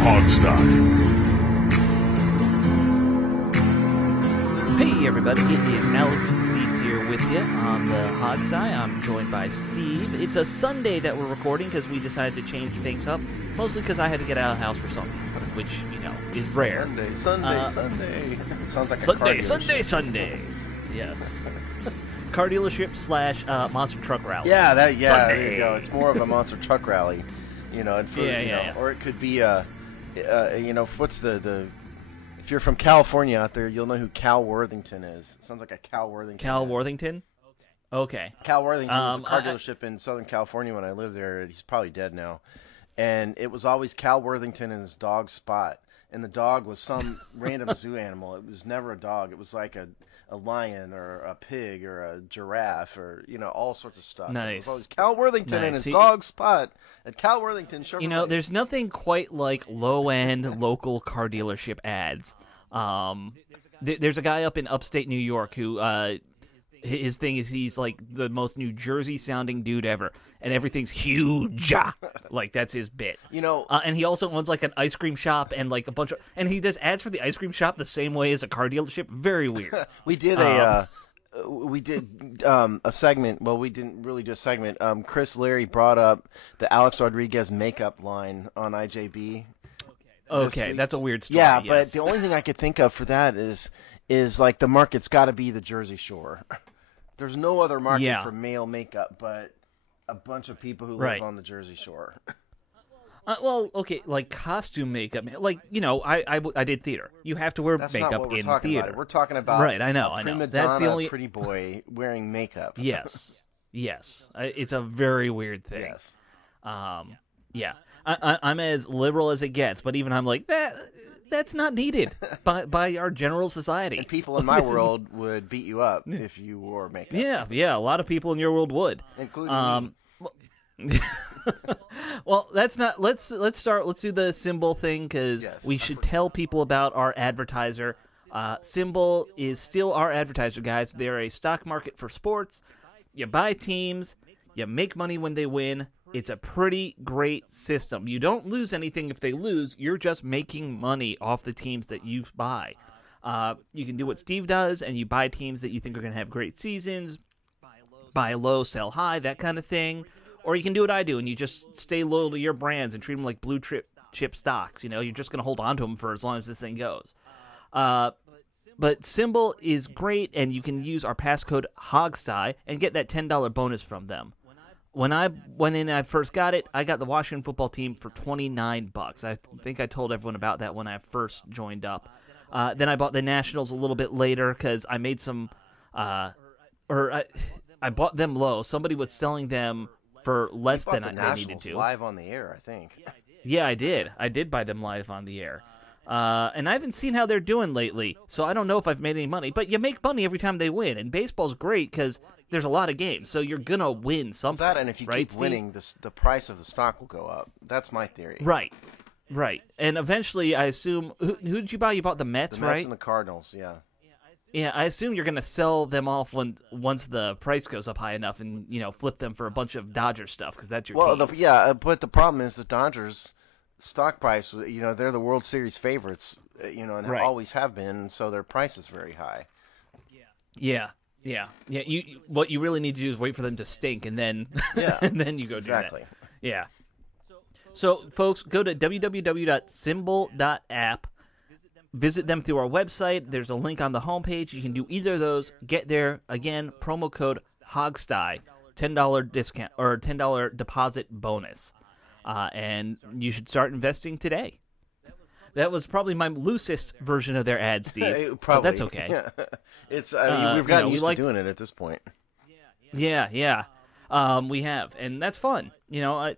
Hogsty. Hey everybody, it is Alex Z's here with you on the Hogsty. I'm joined by Steve. It's a Sunday that we're recording because we decided to change things up, mostly because I had to get out of the house for something, which, is rare. Sunday. Sounds like a car dealership. Sunday. Yes. Car dealership slash monster truck rally. Yeah, Sunday. There you go. It's more of a monster truck rally, or it could be what's the if you're from California out there, you'll know who Cal Worthington is. It sounds like a Cal Worthington. Cal Worthington? Okay. Cal Worthington was a car dealership in Southern California when I lived there. He's probably dead now. And it was always Cal Worthington and his dog Spot. And the dog was some random zoo animal. It was never a dog. It was like a lion or a pig or a giraffe or, all sorts of stuff. Nice. It was always Cal Worthington and his dog Spot at Cal Worthington Chevrolet. There's nothing quite like low-end local car dealership ads. There's a guy up in upstate New York who his thing is he's like the most New Jersey sounding dude ever, and everything's huge. Like that's his bit. And he also owns like an ice cream shop and like a bunch of, and he does ads for the ice cream shop the same way as a car dealership. Very weird. We did a segment. Well, we didn't really do a segment. Chris Larry brought up the Alex Rodriguez makeup line on IJB. Okay, that's a weird story. Yeah, yes. But the only thing I could think of for that is like the market's got to be the Jersey Shore. There's no other market for male makeup but a bunch of people who live on the Jersey Shore. Like costume makeup. Like, I did theater. You have to wear makeup in theater. We're talking about right, I know. That's the only pretty boy wearing makeup. Yes. It's a very weird thing. Yes. Yeah. I'm as liberal as it gets, but even I'm like, that's not needed by our general society. And people in my world would beat you up if you wore makeup. Yeah, a lot of people in your world would. Including me. Well, that's not. Let's start. Let's do the Symbol thing because we should tell people about our advertiser. Symbol is still our advertiser, guys. They're a stock market for sports. You buy teams, you make money when they win. It's a pretty great system. You don't lose anything if they lose. You're just making money off the teams that you buy. You can do what Steve does, and you buy teams that you think are going to have great seasons. Buy low, sell high, that kind of thing. Or you can do what I do, and you just stay loyal to your brands and treat them like blue chip stocks. You're just going to hold on to them for as long as this thing goes. But Symbol is great, and you can use our passcode HOGSTY and get that $10 bonus from them. When I went in and I first got it, I got the Washington football team for $29. I think I told everyone about that when I first joined up. Then I bought the Nationals a little bit later because I made some, I bought them low. Somebody was selling them for less than I needed to. Live on the air, I think. Yeah, I did. I did buy them live on the air. And I haven't seen how they're doing lately, so I don't know if I've made any money. But you make money every time they win, and baseball's great because there's a lot of games, so you're going to win something. That, and if you keep winning, the price of the stock will go up. That's my theory. Right. And eventually, I assume, who did you buy? You bought the Mets, right? The Mets and the Cardinals, yeah. Yeah, I assume you're going to sell them off once the price goes up high enough and, flip them for a bunch of Dodger stuff because that's your team. But the problem is the Dodgers stock price, they're the World Series favorites, and always have been, so their price is very high. Yeah. What you really need to do is wait for them to stink, and then and then you go do that. Yeah. So, folks, go to www.symbol.app. Visit them through our website. There's a link on the homepage. You can do either of those. Get there again. Promo code HOGSTY, $10 discount or $10 deposit bonus, and you should start investing today. That was probably my loosest version of their ad, Steve. Probably. But that's okay. Yeah. It's we've gotten used to doing it at this point. Yeah. We have, and that's fun. I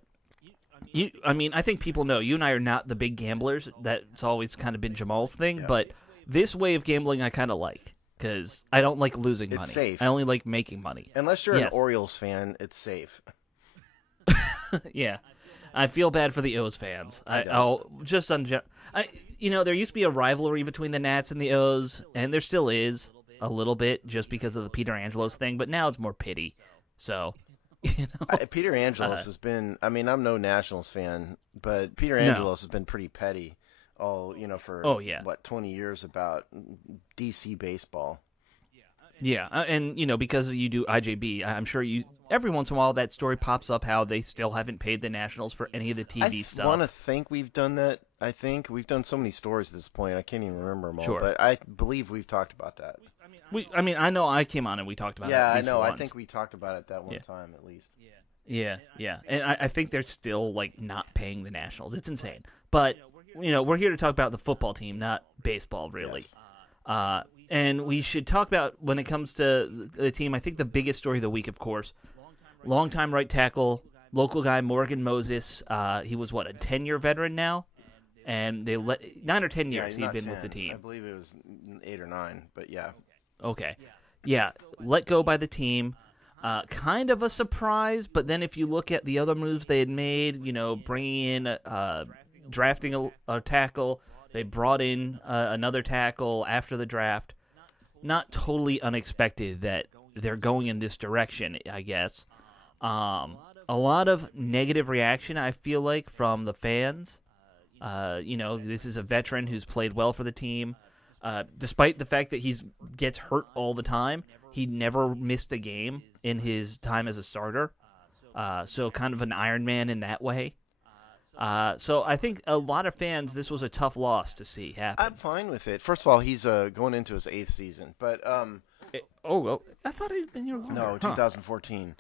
think people know you and I are not the big gamblers. That's always kind of been Jamal's thing, but this way of gambling I kind of like because I don't like losing money. It's safe. I only like making money. Unless you're an Orioles fan, it's safe. Yeah. I feel bad for the O's fans. There used to be a rivalry between the Nats and the O's, and there still is a little bit just because of the Peter Angelos thing, but now it's more pity. So, Peter Angelos has been. I mean, I'm no Nationals fan, but Peter Angelos has been pretty petty. For 20 years about DC baseball. Yeah, and because you do IJB, I'm sure every once in a while that story pops up how they still haven't paid the Nationals for any of the TV stuff. I want to think we've done that. I think we've done so many stories at this point. I can't even remember them all. Sure. But I believe we've talked about that. I know I came on and we talked about it. Yeah, I know. I think we talked about it that one time at least. Yeah. And I think they're still not paying the Nationals. It's insane. But we're here to talk about the football team, not baseball, really. Yes. And we should talk about, when it comes to the team, I think the biggest story of the week, of course, longtime right tackle, local guy Morgan Moses. He was, a 10-year veteran now? And they 9 or 10 years he'd been 10. with the team. I believe it was 8 or 9, but yeah. Okay. Yeah, let go by the team. Kind of a surprise, but then if you look at the other moves they had made, bringing in, drafting a tackle, they brought in another tackle after the draft. Not totally unexpected that they're going in this direction, I guess. A lot of negative reaction, I feel like, from the fans. This is a veteran who's played well for the team. Despite the fact that he gets hurt all the time, he never missed a game in his time as a starter. So kind of an Iron Man in that way. So I think a lot of fans, this was a tough loss to see happen. I'm fine with it. First of all, he's going into his 8th season, but I thought he'd been here longer. No, 2014.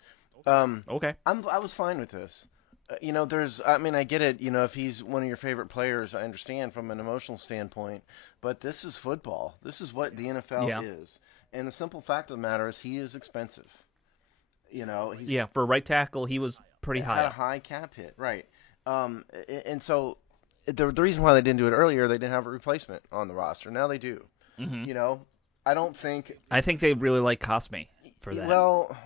Okay. I was fine with this. I get it. If he's one of your favorite players, I understand from an emotional standpoint. But this is football. This is what the NFL is. And the simple fact of the matter is, he is expensive. For right tackle, he was pretty high. Had a high cap hit, right? And so the reason why they didn't do it earlier, they didn't have a replacement on the roster. Now they do. Mm-hmm. I think they really like Cosme for that. Well,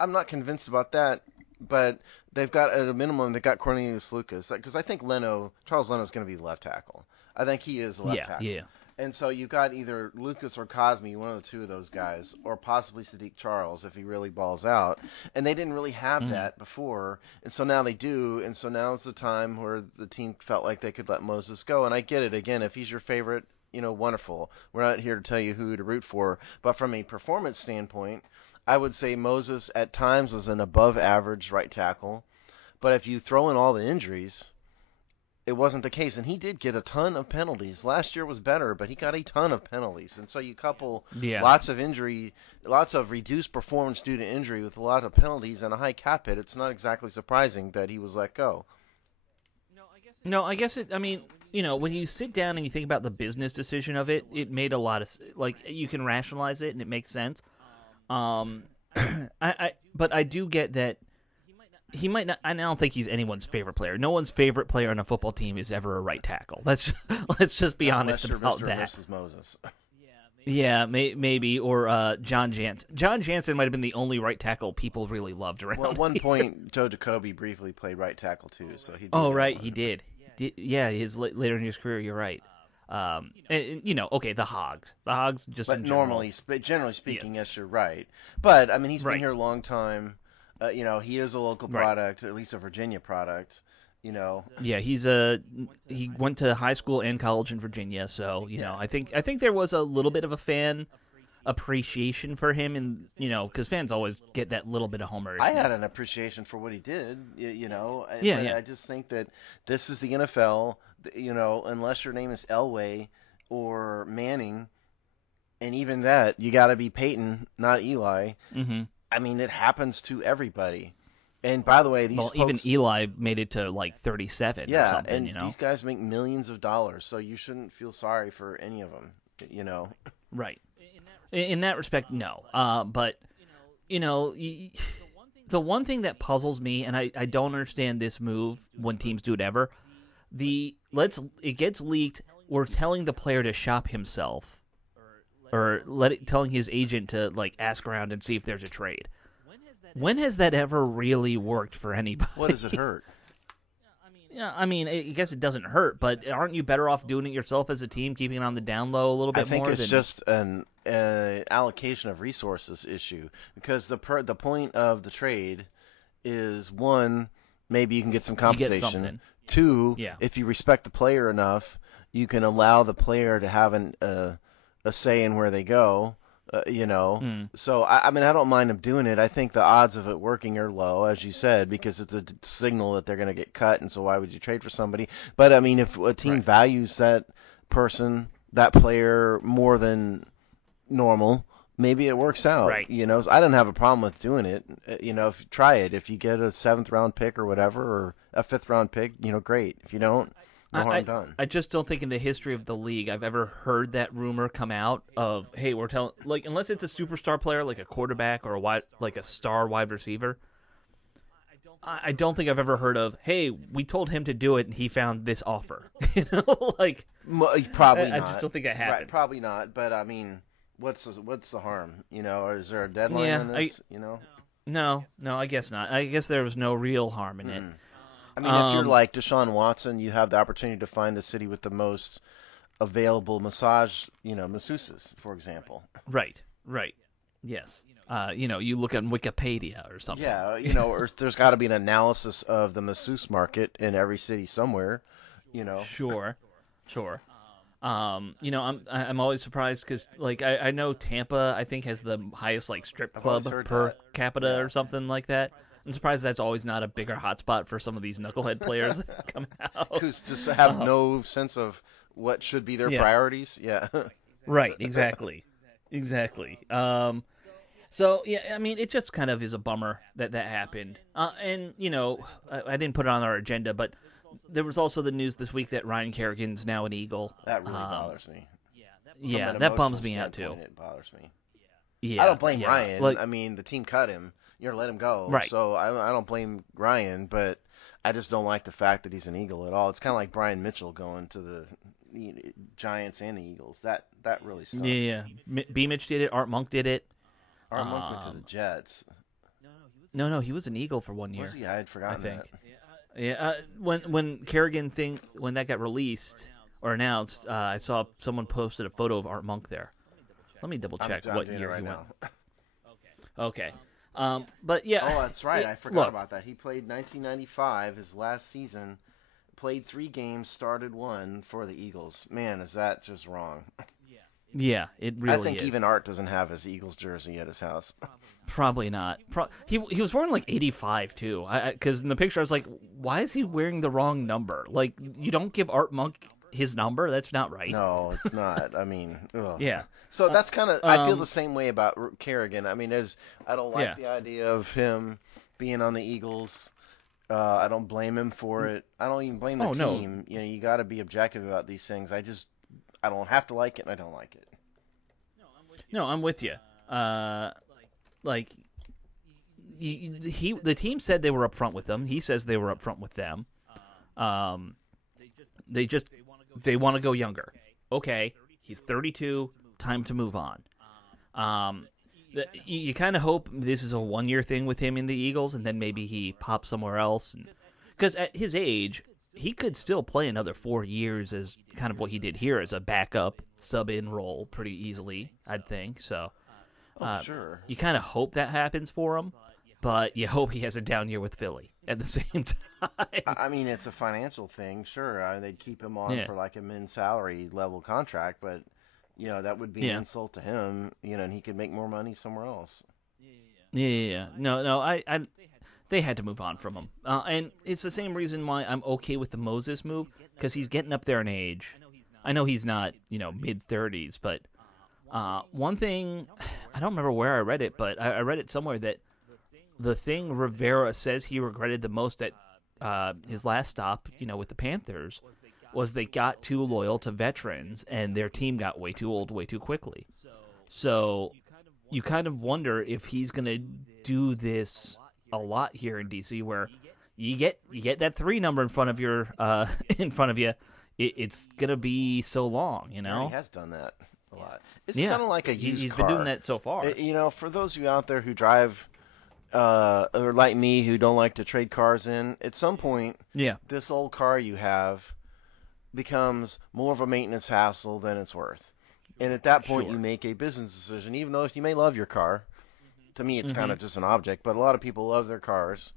I'm not convinced about that, but they've got, at a minimum, they got Cornelius Lucas, because I think Charles Leno is going to be the left tackle. I think he is the left tackle. Yeah. And so you got either Lucas or Cosme, one of the two of those guys, or possibly Sadiq Charles if he really balls out. And they didn't really have that before, and so now they do. And so now's the time where the team felt like they could let Moses go. And I get it. Again, if he's your favorite, wonderful. We're not here to tell you who to root for. But from a performance standpoint, I would say Moses at times was an above-average right tackle. But if you throw in all the injuries, it wasn't the case, and he did get a ton of penalties. Last year was better, but he got a ton of penalties, and so you couple lots of injury, lots of reduced performance due to injury with a lot of penalties and a high cap hit. It's not exactly surprising that he was let go. No, I guess when you sit down and you think about the business decision of it, it made a lot of you can rationalize it and it makes sense. But I do get that. He might not. I don't think he's anyone's favorite player. No one's favorite player on a football team is ever a right tackle. Let's just be honest about that. Versus Moses. Yeah, maybe, or John Jansen. John Jansen might have been the only right tackle people really loved around. Well, at one point, Joe Jacoby briefly played right tackle too, so he. He did. His later in his career. You're right. The Hogs. The Hogs just. But generally speaking, yes, you're right. But he's been here a long time. He is a local product, at least a Virginia product. Yeah, he went to high school and college in Virginia, so I think there was a little bit of a fan appreciation for him, and because fans always get that little bit of homerishness. I had an appreciation for what he did, I just think that this is the NFL. Unless your name is Elway or Manning, and even that, you got to be Peyton, not Eli. Mm-hmm. It happens to everybody. And by the way, even Eli made it to 37 or something, and these guys make millions of dollars, so you shouldn't feel sorry for any of them, Right. In that respect, no. But, the one thing that puzzles me, and I don't understand this move when teams do it ever, it gets leaked, we're telling the player to shop himself. Or telling his agent to ask around and see if there's a trade. When has that ever really worked for anybody? What does it hurt? Yeah, I guess it doesn't hurt, but aren't you better off doing it yourself as a team, keeping it on the down low a little bit more? I think it's just an allocation of resources issue, because the point of the trade is, one, maybe you can get some compensation. You get something. Two, if you respect the player enough, you can allow the player to have a say in where they go. So I mean, I don't mind them doing it. I think the odds of it working are low, as you said, because it's a signal that they're going to get cut, and so why would you trade for somebody? But I mean, if a team values that person, that player more than normal, maybe it works out. Right. So I don't have a problem with doing it. If you try it, if you get a 7th round pick or whatever, or a 5th round pick, great. If you don't, no harm done. I just don't think in the history of the league I've ever heard that rumor come out of, hey, we're telling, like, unless it's a superstar player like a quarterback or a star wide receiver. I don't think I've ever heard of, hey, we told him to do it and he found this offer. Probably not. I just don't think that happens. Right, probably not. But I mean, what's the harm? Or is there a deadline on this? No, I guess not. I guess there was no real harm in it. I mean, if you're like Deshaun Watson, you have the opportunity to find the city with the most available masseuses, for example. Right. Yes. You look at Wikipedia or something. Yeah, or there's got to be an analysis of the masseuse market in every city somewhere. Sure. I'm always surprised because, like, I know Tampa, I think, has the highest, like, strip club per capita or something like that. I'm surprised that's always not a bigger hotspot for some of these knucklehead players that come out. Who just have no sense of what should be their priorities. Yeah. Right. Exactly. So, yeah, I mean, it just kind of is a bummer that happened. And, I didn't put it on our agenda, but there was also the news this week that Ryan Kerrigan's now an Eagle. That really bothers me. Yeah, that bums me out, too. It bothers me. Yeah, I don't blame Ryan. Like, I mean, the team cut him. You're going to let him go. Right. So I don't blame Ryan, but I just don't like the fact that he's an Eagle at all. It's kind of like Brian Mitchell going to the Giants and the Eagles. That really sucks. Yeah. B-Mitch did it. Art Monk did it. Art Monk went to the Jets. No, he was an Eagle for 1 year. Was he? I had forgotten that. Yeah, when Kerrigan when that got released or announced, I saw someone posted a photo of Art Monk there. Let me double check what year he went. Okay. But yeah. Oh, that's right. I forgot about that. He played 1995, his last season. Played 3 games, started 1 for the Eagles. Man, is that just wrong? Yeah, it really is. I think even Art doesn't have his Eagles jersey at his house. Probably not. He was wearing like 85 too. Because in the picture I was like, why is he wearing the wrong number? Like, you don't give Art Monk his number. That's not right. No, it's not. I mean, ugh. Yeah. So that's kind of. I feel the same way about Kerrigan. I mean, I don't like the idea of him being on the Eagles. I don't blame him for it. I don't even blame the team. No. You got to be objective about these things. I don't have to like it, and I don't like it. No, I'm with you. The team said they were upfront with them. He says they were upfront with them. They want to go younger. Okay, he's 32. Time to move on. You kind of hope this is a 1-year thing with him in the Eagles, and then maybe he pops somewhere else. Because at his age, he could still play another 4 years as kind of what he did here as a backup sub-in role pretty easily, I'd think. So, sure. You kind of hope that happens for him, but you hope he has a down year with Philly at the same time. I mean, it's a financial thing, sure. They'd keep him on for like a min salary level contract, but that would be an insult to him. And he could make more money somewhere else. Yeah. No. They had to move on from him. And it's the same reason why I'm okay with the Moses move, because he's getting up there in age. I know he's not, mid-30s, but one thing, I don't remember where I read it, but I read it somewhere that the thing Rivera says he regretted the most at his last stop, with the Panthers, was they got too loyal to veterans, and their team got way too old way too quickly. So you kind of wonder if he's going to do this a lot here in DC, where you get that 3 number in front of you. It's gonna be so long, Yeah, he has done that a lot. It's kind of like a used he's car. Been doing that so far. For those of you out there who drive, or like me, who don't like to trade cars in, at some point, this old car you have becomes more of a maintenance hassle than it's worth. And at that point, you make a business decision, even though you may love your car. To me, it's kind of just an object, but a lot of people love their cars.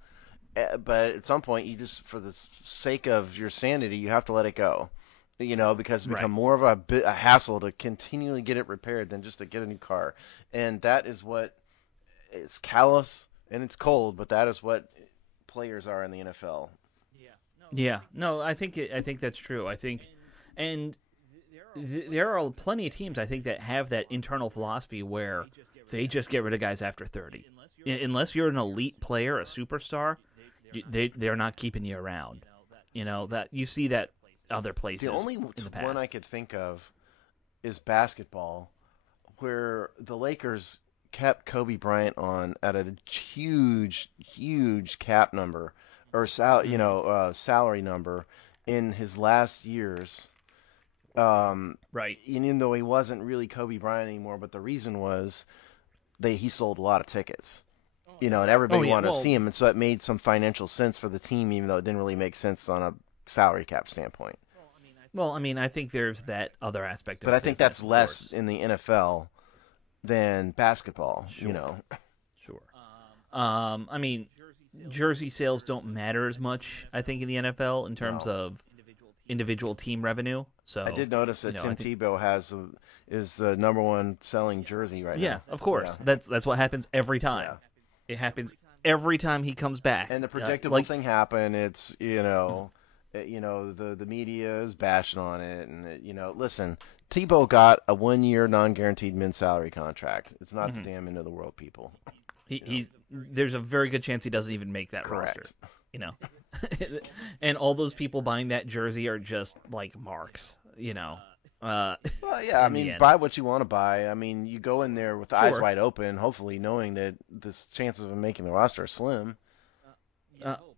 But at some point, you just, for the sake of your sanity, you have to let it go. Because it's become more of a hassle to continually get it repaired than just to get a new car. And that is what is callous and it's cold, but that is what players are in the NFL. Yeah, no, I think that's true. I think, and there are plenty of teams I think that have that internal philosophy where they just get rid of guys after 30. Unless you're an elite player, a superstar, they're not keeping you around. That you see that other places. The only one I could think of is basketball, where the Lakers kept Kobe Bryant on at a huge cap number or salary number in his last years. Right. Even though he wasn't really Kobe Bryant anymore, but the reason was he sold a lot of tickets. And everybody wanted to see him, and so it made some financial sense for the team, even though it didn't really make sense on a salary cap standpoint. Well, I think there's that other aspect of it. But I think that's less in the NFL than basketball, Sure. Jersey sales don't matter as much, I think, in the NFL in terms of individual team revenue. So I did notice that Tim Tebow is the number one selling jersey right now. Yeah, of course. Yeah. That's what happens every time. Yeah. It happens every time he comes back. And the predictable thing happened. It's the media is bashing on it, and listen, Tebow got a 1-year non-guaranteed min-salary contract. It's not the damn end of the world, people. There's a very good chance he doesn't even make that roster. And all those people buying that jersey are just like marks. Well, yeah, buy what you want to buy. You go in there with eyes wide open, hopefully knowing that the chances of him making the roster are slim.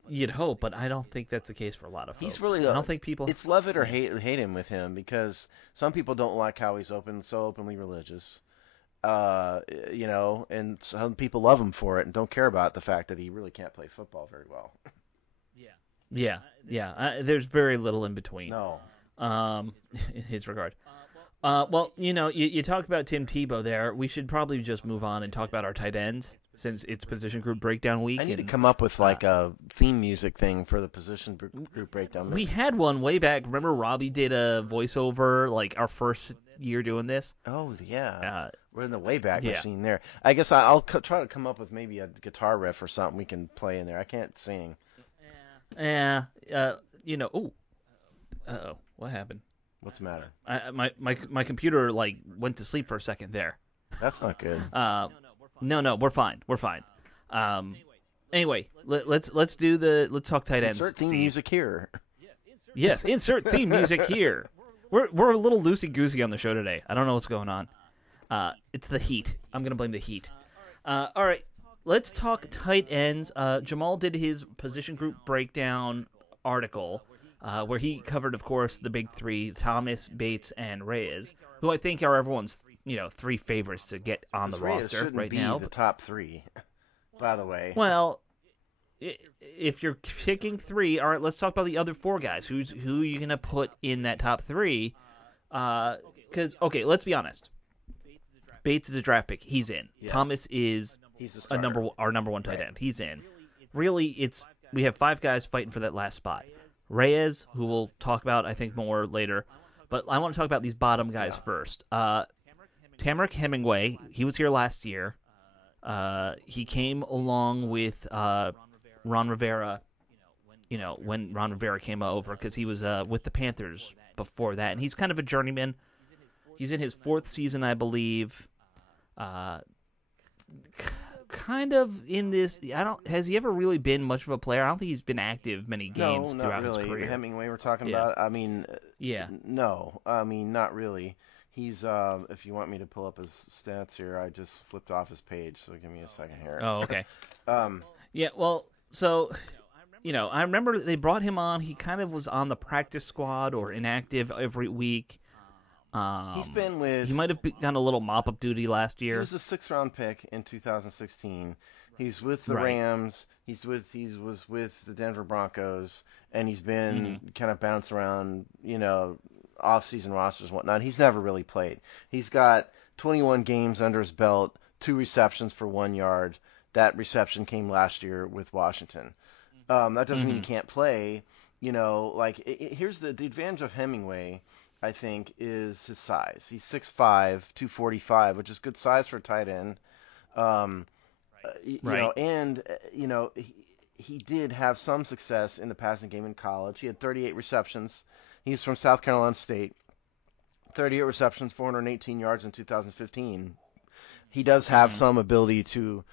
You'd hope, but I don't think that's the case for a lot of folks. He's really. I don't think people. It's love it or hate him with him, because some people don't like how he's so openly religious. And some people love him for it and don't care about the fact that he really can't play football very well. Yeah. There's very little in between. No. In his regard. Well, you talk about Tim Tebow there. We should probably just move on and talk about our tight ends, since it's position group breakdown week. I need to come up with a theme music thing for the position group breakdown. We had one way back. Remember Robbie did a voiceover our first year doing this? Oh, yeah. We're in the way back machine there. I guess I'll try to come up with maybe a guitar riff or something we can play in there. I can't sing. Yeah. Ooh. Uh-oh. What happened? What's the matter? My computer went to sleep for a second there. That's not good. No, we're fine. Anyway, let's talk tight ends. Insert theme music here. Yes, insert theme music here. We're a little loosey goosey on the show today. I don't know what's going on. It's the heat. I'm gonna blame the heat. All right, let's talk tight ends. Jamal did his position group breakdown article, where he covered, of course, the big three: Thomas, Bates, and Reyes, who I think are everyone's three favorites to get on the roster right now. The top three, by the way. Well, if you're picking three, all right, let's talk about the other four guys. Who are you gonna put in that top three? Because let's be honest. Bates is a draft pick. He's in. Yes. Thomas is our number one tight end. He's in. Really, we have five guys fighting for that last spot. Reyes, who we'll talk about, I think, more later. But I want to talk about these bottom guys first. Tamrick Hemingway, he was here last year. He came along with Ron Rivera, when Ron Rivera came over, because he was with the Panthers before that. And he's kind of a journeyman. He's in his fourth season, I believe. Kind of in this. Has he ever really been much of a player? I don't think he's been active many games throughout his career. Hemingway we're talking about. No. Not really. He's if you want me to pull up his stats here, I just flipped off his page, so give me a second here. Oh, okay. Yeah, well, so I remember they brought him on. He kind of was on the practice squad or inactive every week. He might have done a little mop-up duty last year. He was a 6th-round pick in 2016. He's with the Rams. He was with the Denver Broncos, and he's been kind of bounced around, off-season rosters and whatnot. He's never really played. He's got 21 games under his belt, 2 receptions for 1 yard. That reception came last year with Washington. That doesn't mean he can't play. Like here's the advantage of Hemingway, I think, is his size. He's 6'5", 245, which is good size for a tight end. Um, and he did have some success in the passing game in college. He had 38 receptions. He's from South Carolina State. 38 receptions, 418 yards in 2015. He does have some ability to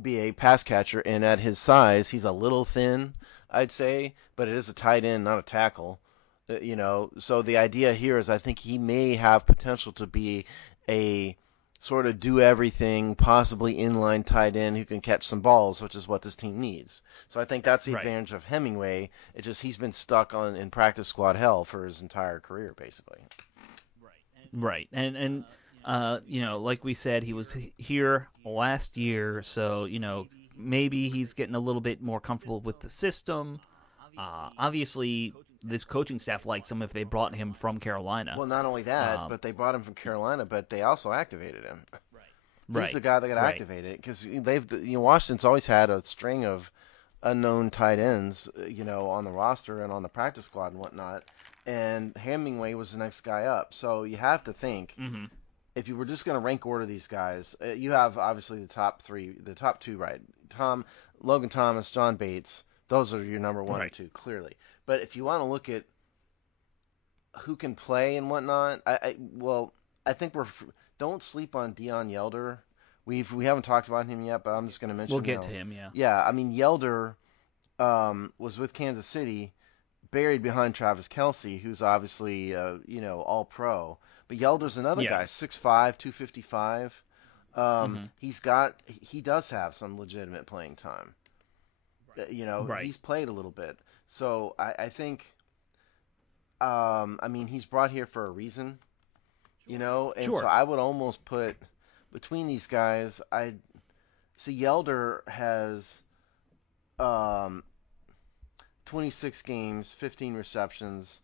be a pass catcher, and at his size, he's a little thin, I'd say, but it is a tight end, not a tackle. So the idea here is I think he may have potential to be a sort of do everything, possibly inline tight end who can catch some balls, which is what this team needs. So I think that's the advantage of Hemingway. It's just he's been stuck in practice squad hell for his entire career, basically. Right. And like we said, he was here last year, so, maybe he's getting a little bit more comfortable with the system. Obviously, this coaching staff likes him if they brought him from Carolina. Well, not only that, but they brought him from Carolina, but they also activated him. He's the guy that got activated because Washington's always had a string of unknown tight ends, on the roster and on the practice squad and whatnot. And Hemingway was the next guy up. So you have to think, if you were just going to rank order these guys, you have obviously the top two, right? Logan Thomas, John Bates. Those are your number one and two, clearly. But if you want to look at who can play and whatnot, I think don't sleep on Dion Yelder. We haven't talked about him yet, but I'm just going to mention. We'll get to him, yeah. Yeah, I mean Yelder was with Kansas City, buried behind Travis Kelce, who's obviously all pro. But Yelder's another guy, 6'5", 255. He does have some legitimate playing time. He's played a little bit. So I think, he's brought here for a reason, and so I would almost put between these guys. I see Yelder has 26 games, 15 receptions,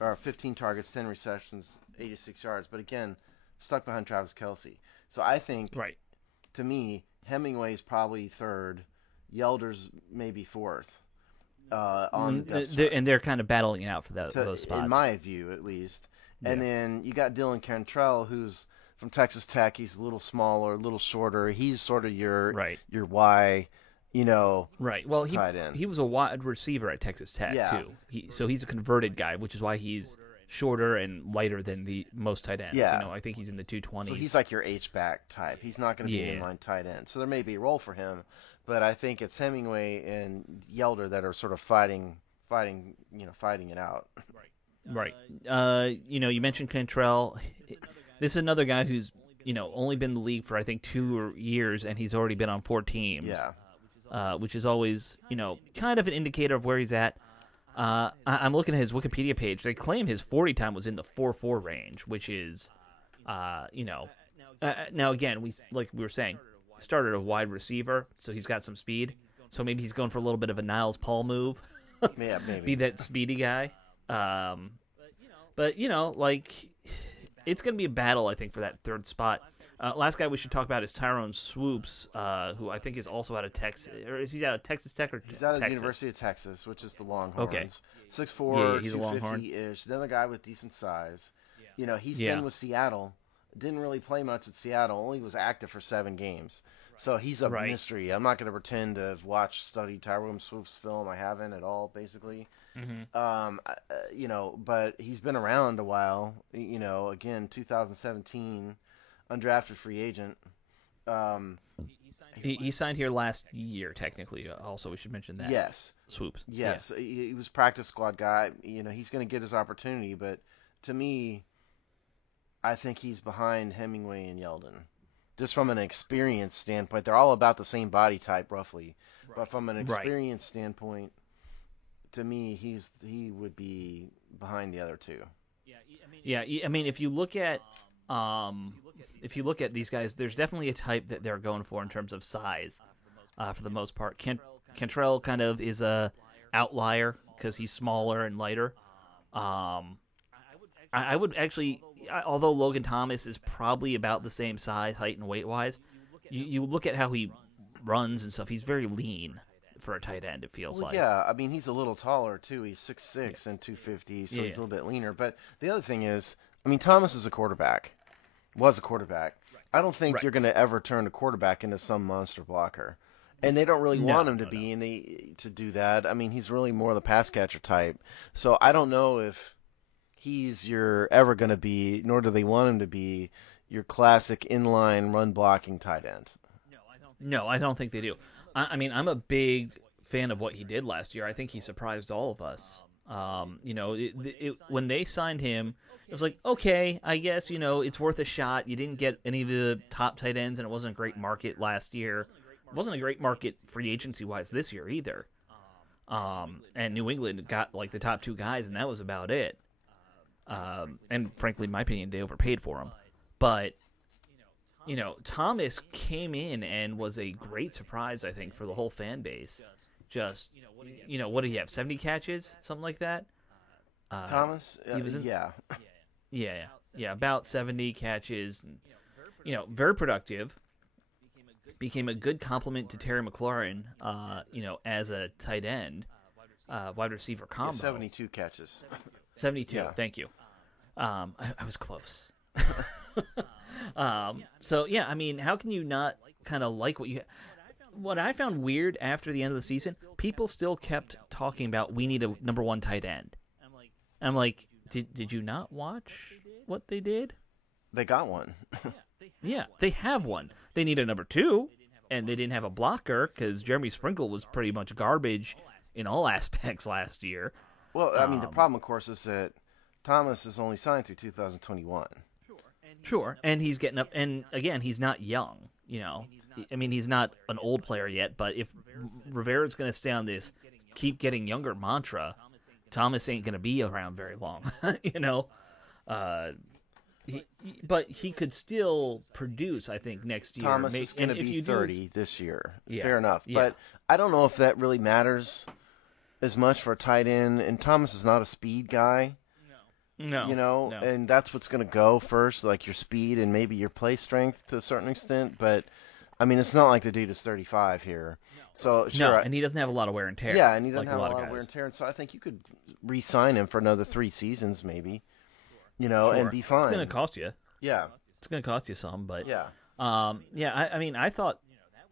or 15 targets, 10 receptions, 86 yards. But again, stuck behind Travis Kelce. So I think, to me, Hemingway's probably third. Yelder's maybe fourth on the depth chart. And they're kind of battling it out for those spots. In my view, at least. And then you got Dylan Cantrell, who's from Texas Tech. He's a little smaller, a little shorter. He's sort of your Y, Well, tight end. He was a wide receiver at Texas Tech, too. So he's a converted guy, which is why he's shorter and lighter than the most tight ends. Yeah. I think he's in the 220s. So he's like your H-back type. He's not going to be an inline tight end. So there may be a role for him. But I think it's Hemingway and Yelder that are sort of fighting it out. Right. You mentioned Cantrell. This is another guy who's, only been in the league for, I think, 2 years, and he's already been on 4 teams. Yeah. Which is always, kind of an indicator of where he's at. I'm looking at his Wikipedia page. They claim his 40 time was in the 4.4 range, which is, now again, like we were saying, started a wide receiver, so he's got some speed. So maybe he's going for a little bit of a Niles Paul move. Yeah, maybe. Be that speedy guy. But, it's going to be a battle, I think, for that third spot. Last guy we should talk about is Tyrone Swoops, who I think is also out of Texas. Or is he out of Texas Tech or Texas? He's out of the University of Texas, which is the Longhorns. Okay. 6'4", he's a Longhorn. 250-ish. Another guy with decent size. He's been with Seattle. Didn't really play much at Seattle. Only was active for 7 games. So he's a mystery. I'm not going to pretend to have studied Tyrone Swoops' film. I haven't at all, basically. But he's been around a while. Again, 2017, undrafted free agent. He signed here last year, technically. Also, we should mention that. Yes. Swoops. Yes. Yeah. He was practice squad guy. He's going to get his opportunity. But to me, I think he's behind Hemingway and Yeldon. Just from an experience standpoint, they're all about the same body type, roughly. But from an experience standpoint, to me, he would be behind the other two. Yeah, I mean, if you look at these guys, there's definitely a type that they're going for in terms of size, for the most part. Cantrell kind of is a outlier because he's smaller and lighter. I would actually, although Logan Thomas is probably about the same size, height and weight wise, you look at how he runs and stuff. He's very lean for a tight end. It feels like. Yeah, I mean he's a little taller too. He's 6'6" and 250, so he's a little bit leaner. But the other thing is, I mean Thomas is a quarterback. Was a quarterback. I don't think you're going to ever turn a quarterback into some monster blocker. And they don't really want him to be, and to do that. I mean, he's really more the pass catcher type. So I don't know if he's ever going to be, nor do they want him to be, your classic inline run blocking tight end. No, I don't think they do. I mean, I'm a big fan of what he did last year. I think he surprised all of us. When they signed him, it was like, okay, I guess, it's worth a shot. You didn't get any of the top tight ends, and it wasn't a great market last year. It wasn't a great market free agency-wise this year either. And New England got, the top two guys, and that was about it. And frankly, in my opinion, they overpaid for him. But, Thomas came in and was a great surprise, I think, for the whole fan base. Just, what did he have, 70 catches? Something like that? Thomas? Yeah, about 70 catches. And, very productive. Became a good complement to Terry McLaurin, as a tight end, wide receiver combo. 72 catches. 72, thank you. I was close. So, yeah, I mean, how can you not kind of like what you... What I found weird after the end of the season, people still kept talking about we need a number one tight end. I'm like, did you not watch what they did? They got one. Yeah, they have one. They need a number two, and they didn't have a blocker because Jeremy Sprinkle was pretty much garbage in all aspects last year. Well, I mean, the problem, of course, is that Thomas is only signed through 2021. Sure, and he's getting up, and again, he's not young, I mean, he's not an old player yet, but if Rivera's going to stay on this keep getting younger mantra, Thomas ain't going to be around very long, But he could still produce, I think, next year. Thomas is going to be 30 this year. Yeah, fair enough. Yeah. But I don't know if that really matters as much for a tight end. And Thomas is not a speed guy. No. And that's what's going to go first, like your speed and maybe your play strength to a certain extent. But, I mean, it's not like the dude is 35 here. So, sure. No, and he doesn't have a lot of wear and tear. Yeah, and he doesn't like have a lot of wear and tear. So I think you could re-sign him for another 3 seasons maybe, sure. and be fine. It's going to cost you. Yeah. It's going to cost you some, but... Yeah. I mean, I thought,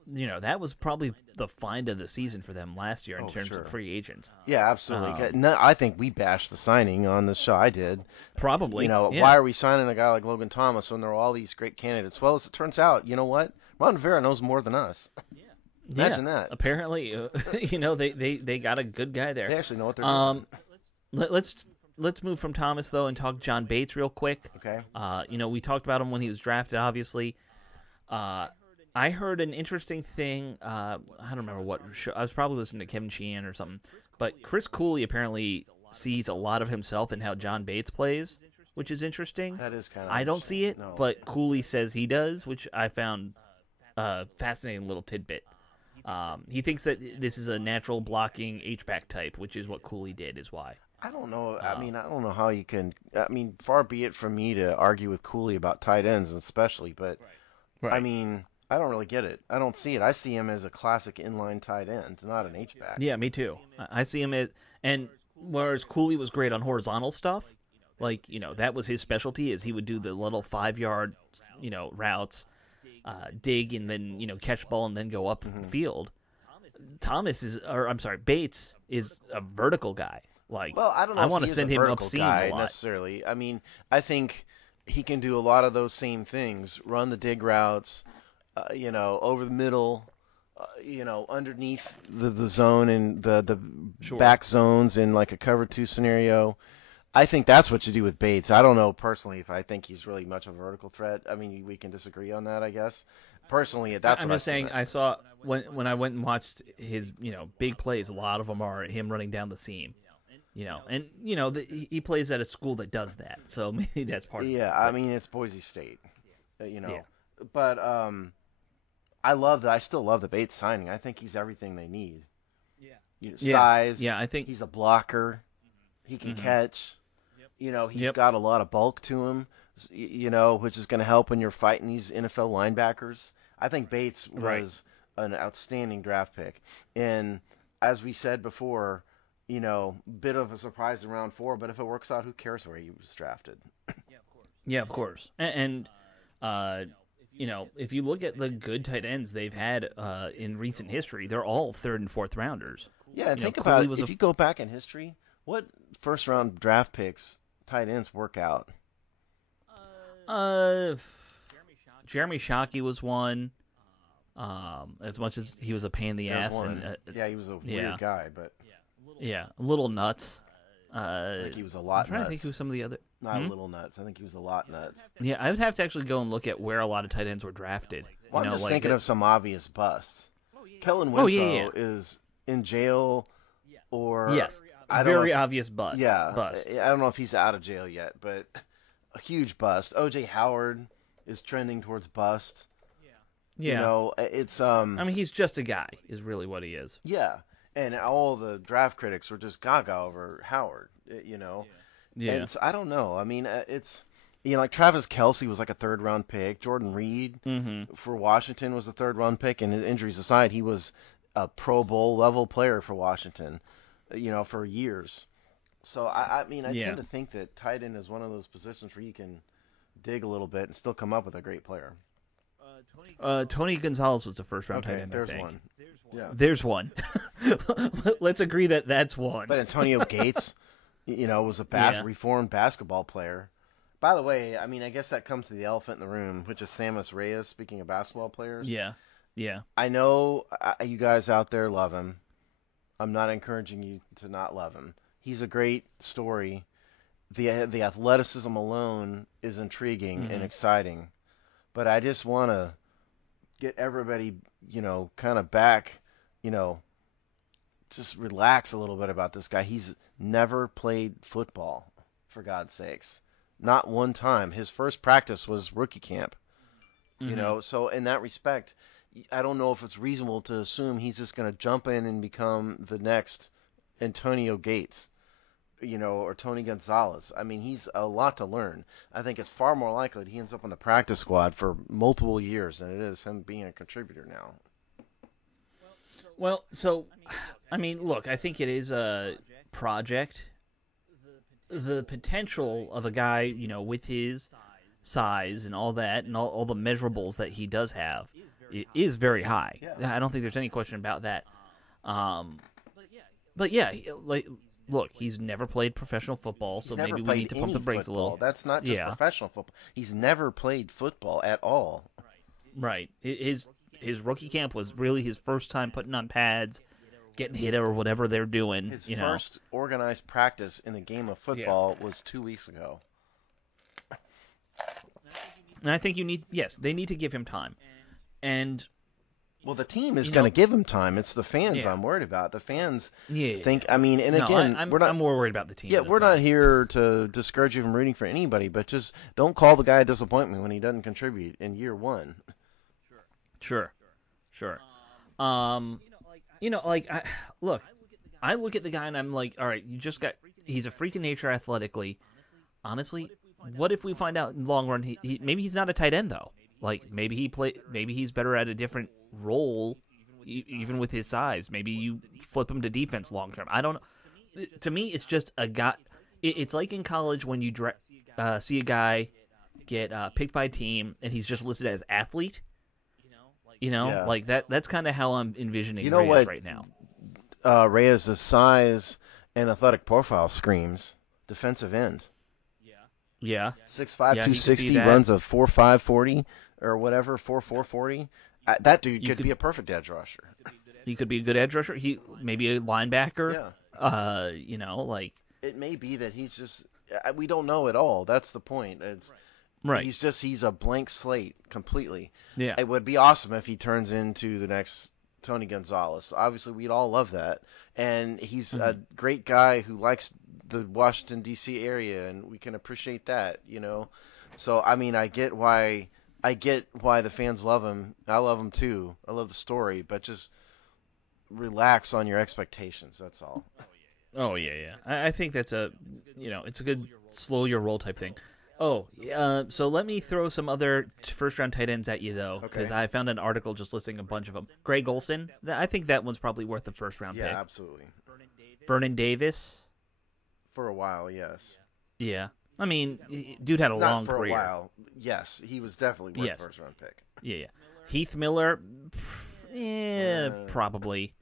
that was probably the find of the season for them last year in terms of free agents. Yeah, absolutely. I think we bashed the signing on this show. I did. Probably. Why are we signing a guy like Logan Thomas when there are all these great candidates? Well, as it turns out, you know what? Ron Rivera knows more than us. Imagine that. Apparently, they got a good guy there. They actually know what they're doing. Let's move from Thomas, though, and talk John Bates real quick. Okay. We talked about him when he was drafted, obviously. I heard an interesting thing. I don't remember what show. I was probably listening to Kevin Sheehan or something. But Chris Cooley apparently sees a lot of himself in how John Bates plays, which is interesting. That is kind of I don't see it, no. but Cooley says he does, which I found a fascinating little tidbit. He thinks that this is a natural blocking H-back type, which is what Cooley did, is why. I don't know. I don't know how you can. Far be it from me to argue with Cooley about tight ends, especially. But Right. I mean, I don't really get it. I don't see it. I see him as a classic inline tight end, not an H-back. Yeah, me too. I see him as, and whereas Cooley was great on horizontal stuff, that was his specialty. Is he would do the little 5-yard, routes, dig and then catch ball and then go up the field. Bates is a vertical guy. Well, I don't know. I want to send him up seams a lot. Necessarily. I mean, I think he can do a lot of those same things. Run the dig routes, over the middle, underneath the zone and the back zones in like a cover 2 scenario. I think that's what you do with Bates. I don't know personally if I think he's really much of a vertical threat. I mean, we can disagree on that, I guess. Personally, that's I'm what just saying. I saw when I went and watched his big plays. A lot of them are him running down the seam. And he plays at a school that does that, so maybe that's part of it. Yeah, I mean it's Boise State, But I still love the Bates signing. I think he's everything they need. Size. Yeah, I think he's a blocker. He can catch. He's got a lot of bulk to him. Which is going to help when you're fighting these NFL linebackers. I think Bates was an outstanding draft pick, and as we said before, bit of a surprise in round 4. But if it works out, who cares where he was drafted? Yeah, of course. And if you look at the good tight ends they've had in recent history, they're all 3rd and 4th rounders. Yeah, and think about it. If you go back in history, what first-round draft picks tight ends work out? Jeremy Shockey was one. As much as he was a pain in the ass. And, he was a weird guy, but a little nuts. I think he was a lot I'm trying nuts. to think who some of the other... Not a little nuts. I think he was a lot nuts. Yeah, I would have to actually go and look at where a lot of tight ends were drafted. Well, I'm just thinking of some obvious busts. Kellen Winslow is in jail or... Yes, very obvious bust. Yeah, bust. I don't know if he's out of jail yet, but a huge bust. O.J. Howard is trending towards bust. Yeah. It's... I mean, he's just a guy, is really what he is. Yeah, and all the draft critics were just gaga over Howard, Yeah. And so, I don't know. I mean, it's, like Travis Kelce was like a 3rd-round pick. Jordan Reed for Washington was a 3rd-round pick, and his injuries aside, he was a Pro Bowl level player for Washington, for years. So I tend to think that tight end is one of those positions where you can dig a little bit and still come up with a great player. Tony Gonzalez was the 1st-round tight end. There's one. Yeah. There's one. Let's agree that that's one. But Antonio Gates, was a reformed basketball player. By the way, I mean, I guess that comes to the elephant in the room, which is Samus Reyes, speaking of basketball players. Yeah. I know you guys out there love him. I'm not encouraging you to not love him. He's a great story. The athleticism alone is intriguing and exciting. But I just want to get everybody, kind of back, just relax a little bit about this guy. He's never played football, for God's sakes. Not one time. His first practice was rookie camp. So in that respect, I don't know if it's reasonable to assume he's just going to jump in and become the next Antonio Gates, or Tony Gonzalez. I mean, he's a lot to learn. I think it's far more likely that he ends up on the practice squad for multiple years than it is him being a contributor now. Well, so, I mean, look, I think it is a project. The potential of a guy, with his size and all that and all the measurables that he does have is very high. Yeah. I don't think there's any question about that. But yeah, look, he's never played professional football, so maybe we need to pump the brakes a little. That's not just professional football. He's never played football at all. Right. His rookie camp was really his first time putting on pads, getting hit or whatever they're doing. His first organized practice in the game of football was 2 weeks ago. And I think they need to give him time. And well, the team is going to give him time. It's the fans I'm worried about. The fans think, I mean, and again, I'm more worried about the team. Yeah, we're not here to discourage you from rooting for anybody, but just don't call the guy a disappointment when he doesn't contribute in year one. Sure. Look, I look at the guy and I'm like, all right, he's a freak of nature athletically. Honestly, what if we find out in the long run, maybe he's not a tight end though? Like maybe he's better at a different role, even with his size. Maybe you flip him to defense long term. I don't know. To me, it's just a guy. It's like in college when you see a guy get picked by a team and he's just listed as athlete. Like that. That's kind of how I'm envisioning Reyes right now. Reyes' size and athletic profile screams defensive end. Yeah. 6'5", 260, runs a 4.5 40 or whatever, 4.4 40. That dude could be a perfect edge rusher. He could be a good edge rusher. He maybe a linebacker. Yeah. It may be that he's just. We don't know at all. That's the point. Right. He's a blank slate completely. Yeah. It would be awesome if he turns into the next Tony Gonzalez. Obviously, we'd all love that. And he's a great guy who likes the Washington D.C. area, and we can appreciate that. So I mean, I get why the fans love him. I love him too. I love the story, but just relax on your expectations. That's all. Oh yeah. I think that's it's a good slow your roll type thing. So let me throw some other first-round tight ends at you, though, because I found an article just listing a bunch of them. Greg Olsen, I think that one's probably worth the first-round pick. Yeah, absolutely. Vernon Davis. For a while, yes. Yeah. I mean, dude had a long career. Not for a while. Yes, he was definitely worth first-round pick. Yeah. Heath Miller, probably.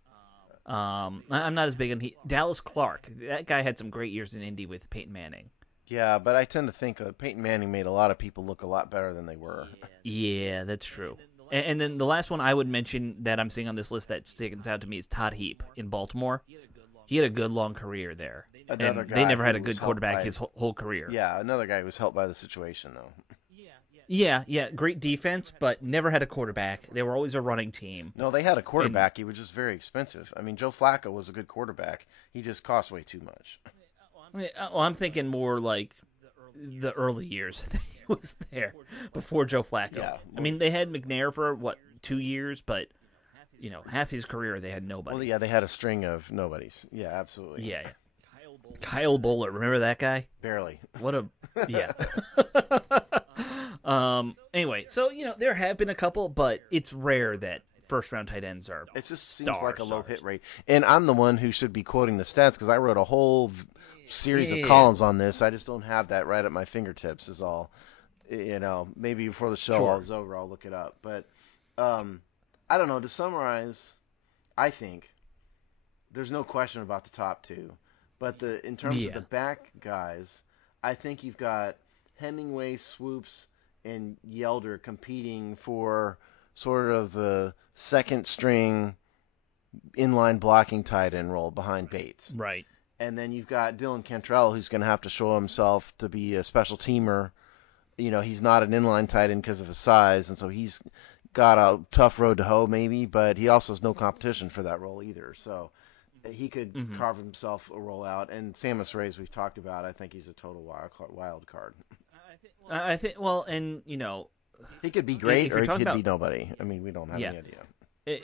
I'm not as big on Dallas Clark. That guy had some great years in Indy with Peyton Manning. Yeah, but I tend to think Peyton Manning made a lot of people look a lot better than they were. Yeah, that's true. And then the last one I would mention that I'm seeing on this list that sticks out to me is Todd Heap in Baltimore. He had a good long career there. Another guy they never had a good quarterback his whole career. Yeah, another guy who was helped by the situation, though. Yeah, great defense, but never had a quarterback. They were always a running team. No, they had a quarterback. He was just very expensive. I mean, Joe Flacco was a good quarterback. He just cost way too much. Well, I'm thinking more like the early years that he was there before Joe Flacco. Yeah, I mean, they had McNair for, 2 years, but, half his career they had nobody. Well, yeah, they had a string of nobodies. Yeah, absolutely. Yeah. Kyle Bowler, remember that guy? Barely. Yeah. Anyway, so, there have been a couple, but it's rare that first-round tight ends are It just seems like a low hit rate. And I'm the one who should be quoting the stats because I wrote a whole series of columns on this. I just don't have that right at my fingertips is all. Maybe before the show is over, I'll look it up. But I don't know. To summarize, I think there's no question about the top two. But in terms of the back guys, I think you've got Hemingway, Swoops, and Yelder competing for sort of the second string inline blocking tight end role behind Bates. Right. And then you've got Dylan Cantrell, who's going to have to show himself to be a special teamer. He's not an inline tight end because of his size, and so he's got a tough road to hoe maybe, but he also has no competition for that role either. So he could carve himself a role out. And Samus Reyes, we've talked about, I think he's a total wild card. I think, he could be great or he could be nobody. I mean, we don't have any idea.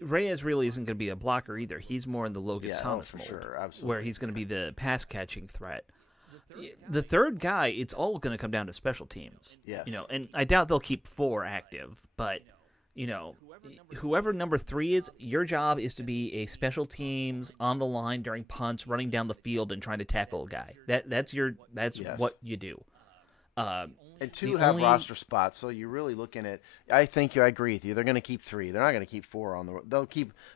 Reyes really isn't going to be a blocker either. He's more in the Logan Thomas mold, sure, absolutely. Where he's going to be the pass-catching threat. The third guy, it's all going to come down to special teams. Yes. And I doubt they'll keep 4 active, but, whoever number 3 is, your job is to be a special teams on the line during punts, running down the field and trying to tackle a guy. That's what you do. And 2 have roster spots, so you're really looking at. I agree with you. They're going to keep 3. They're not going to keep 4 on the.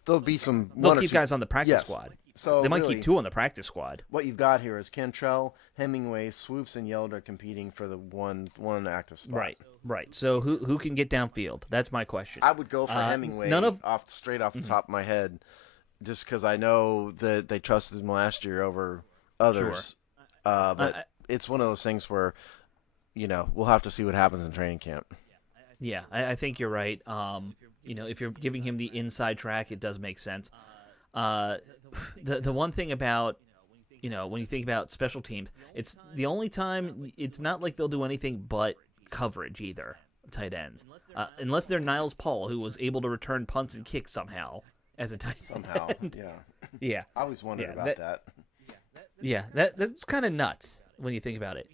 There'll be some. They'll keep guys on the practice squad. So they might keep 2 on the practice squad. What you've got here is Cantrell, Hemingway, Swoops, and Yelder competing for the one active spot. Right. So who can get downfield? That's my question. I would go for Hemingway straight off the top of my head, just because I know that they trusted him last year over others. Sure. But it's one of those things where. We'll have to see what happens in training camp. Yeah, I think you're right. If you're giving him the inside track, it does make sense. The one thing about, when you think about special teams, it's the only time, it's not like they'll do anything but coverage either, tight ends. Unless they're Niles Paul, who was able to return punts and kicks somehow as a tight end. Somehow, yeah. I always wondered about that. Yeah, that's kind of nuts when you think about it.